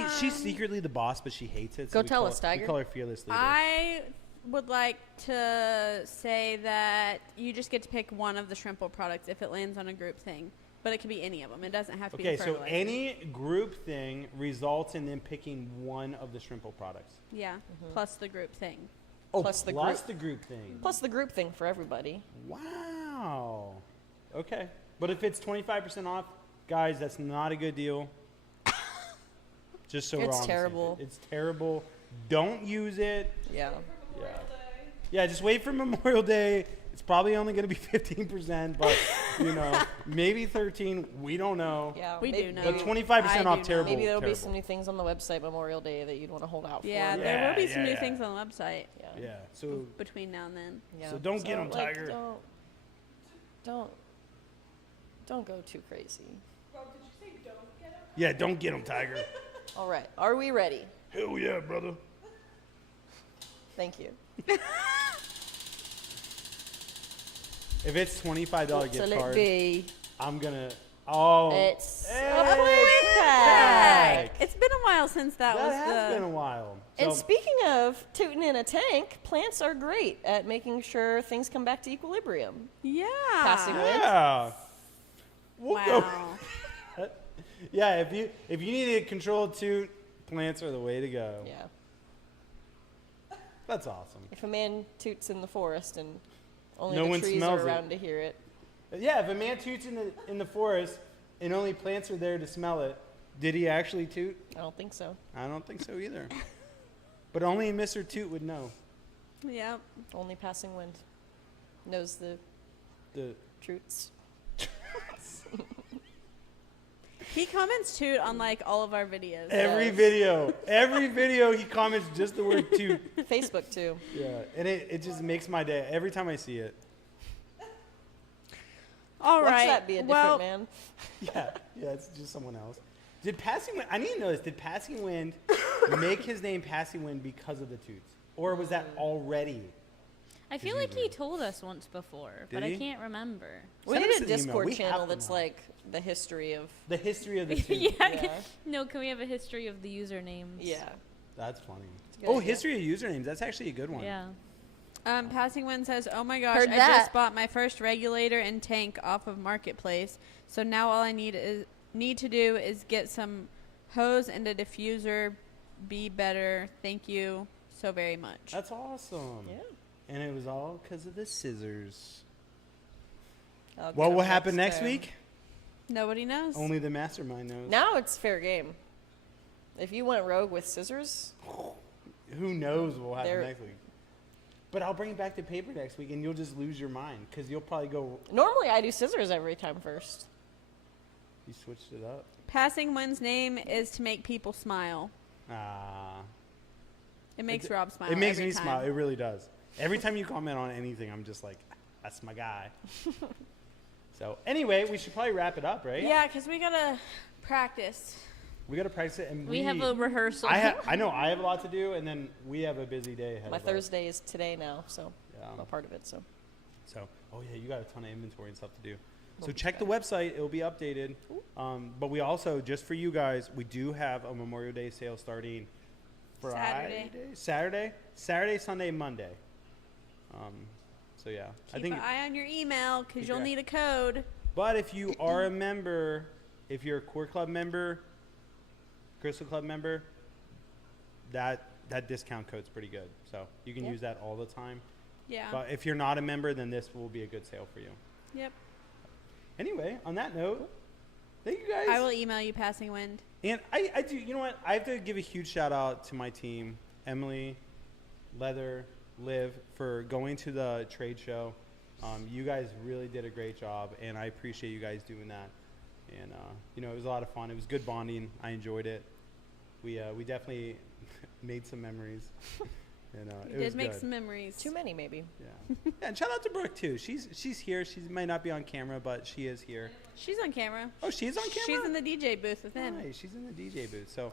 us. She's secretly the boss, but she hates it. So Go we tell call us, her- Tiger. We call her fearless leader. I would like to say that you just get to pick one of the Shrimple products if it lands on a group thing, but it could be any of them. It doesn't have to be Okay, the so fertilizer. any group thing results in them picking one of the shrimple products. Yeah, plus the group thing. Oh, Plus the the group thing. Plus the group thing for everybody. Wow. Okay. But if it's 25% off, guys, that's not a good deal. Just so we're It's on the same terrible. page. It's terrible. Don't use it. Yeah. Yeah. Yeah, just wait for Memorial Day. It's probably only going to be 15%, but maybe 13. We don't know. Yeah. We do know. But 25% I off, do know. terrible. Maybe there'll be terrible. some new things on the website Memorial Day that you'd want to hold out Yeah, for. there will be Yeah, some new yeah. things on the website Yeah. Yeah. So between now and then. Yeah. So don't get 'em, like, Tiger. Don't go too crazy. yeah, don't get them, Tiger. All right. Are we ready? Hell yeah, brother. Thank you. If it's $25 So gift let card, be. I'm gonna. Oh, It's Hey, a quick pack. It's been a while since that was has been a the. while. And So- speaking of tooting in a tank, plants are great at making sure things come back to equilibrium. Yeah. Passing wind. yeah. We'll go- Wow. Yeah, if you need a controlled toot, plants are the way to go. Yeah. That's awesome. If a man toots in the forest and only No the one trees smells are it. around to hear it. Yeah, if a man toots in the forest and only plants are there to smell it, did he actually toot? I don't think so. I don't think so either. But only Mr. Toot would know. Yep. Only passing wind knows the The truths. He comments toot on like all of our videos. every Yes. video he comments just the word toot. Facebook too. Yeah, and it just makes my day every time I see it. All Watch right. that be a different well, man. Yeah, it's just someone else. Did Passing Wind, I need to know this, did Passing Wind make his name Passing Wind because of the toots? Or was that already? I feel like he told us once before, Did but he? I can't remember. We Send need us a an email. Discord We have channel them that's all. like the history of. The history of the toot. yeah. Yeah. No, can we have a history of the usernames? Yeah. That's funny. a good Oh, idea. history of usernames. That's actually a good one. Yeah. Passing Wind says, "Oh my gosh, Heard I that. just bought my first regulator and tank off of Marketplace. So now all I need to do is get some hose and a diffuser. Be better. Thank you so very much." That's awesome. Yeah. And it was all because of the scissors. I'll What come will happen next time. week? Nobody knows. Only the mastermind knows. Now it's fair game. If you went rogue with scissors, Who knows what will happen There- next week? But I'll bring it back to paper next week, and you'll just lose your mind because you'll probably go. normally I do scissors every time first. You switched it up. Passing Wind's name is to make people smile. Ah. It makes Rob smile. It makes every me time. smile. It really does. Every time you comment on anything, I'm just like, that's my guy. So anyway, we should probably wrap it up, right? Yeah, because we gotta practice. We got to practice it. And We have a rehearsal. I know I have a lot to do, and then we have a busy day ahead My of us. Thursday is today now, so Yeah. I'm a part of it. So Oh yeah, you got a ton of inventory and stuff to do. So We'll check be the website; it'll be updated. But we also, just for you guys, we do have a Memorial Day sale starting Saturday, Sunday, Monday. So yeah, I Keep think. an eye on your email because Keep you'll your- need a code. But if you are a member, if you're a Core Club member, Crystal Club member, that discount code's pretty good. So you can Yeah. use that all the time. Yeah. But if you're not a member, then this will be a good sale for you. Yep. Anyway, on that note, thank you guys. I will email you passing wind. And I do, you know what? I have to give a huge shout out to my team, Emily, Leather, Liv, for going to the trade show. You guys really did a great job, and I appreciate you guys doing that. And, it was a lot of fun. It was good bonding. I enjoyed it. We definitely made some memories. And, We it was did make good. some memories. too many maybe. Yeah. And shout out to Brooke, too. She's here. She might not be on camera, but she is here. She's on camera. Oh, she's on camera? She's in the DJ booth with him. Nice. She's in the DJ booth. So,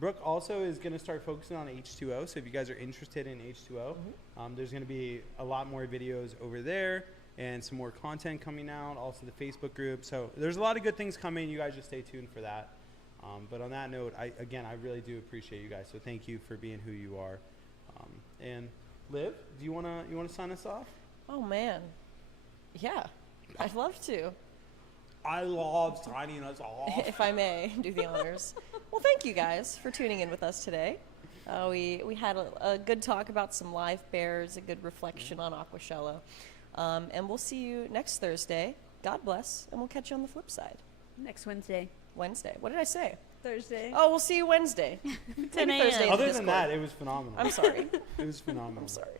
Brooke also is going to start focusing on H2O. So if you guys are interested in H2O, there's going to be a lot more videos over there and some more content coming out. Also the Facebook group. So there's a lot of good things coming. You guys just stay tuned for that. But on that note, I really do appreciate you guys. So thank you for being who you are. And Liv, do you wanna sign us off? Oh man, yeah, I'd love to. I love signing us off. If I may do the honors. Well, thank you guys for tuning in with us today. We had a good talk about some live bears, a good reflection on Aquashello. And we'll see you next Thursday. God bless, and we'll catch you on the flip side. Next Wednesday. Wednesday. What did I say? Thursday. Oh, we'll see you Wednesday. 10 Maybe a.m. Thursday in Other the than Discord. that, it was phenomenal. I'm sorry. It was phenomenal. I'm sorry.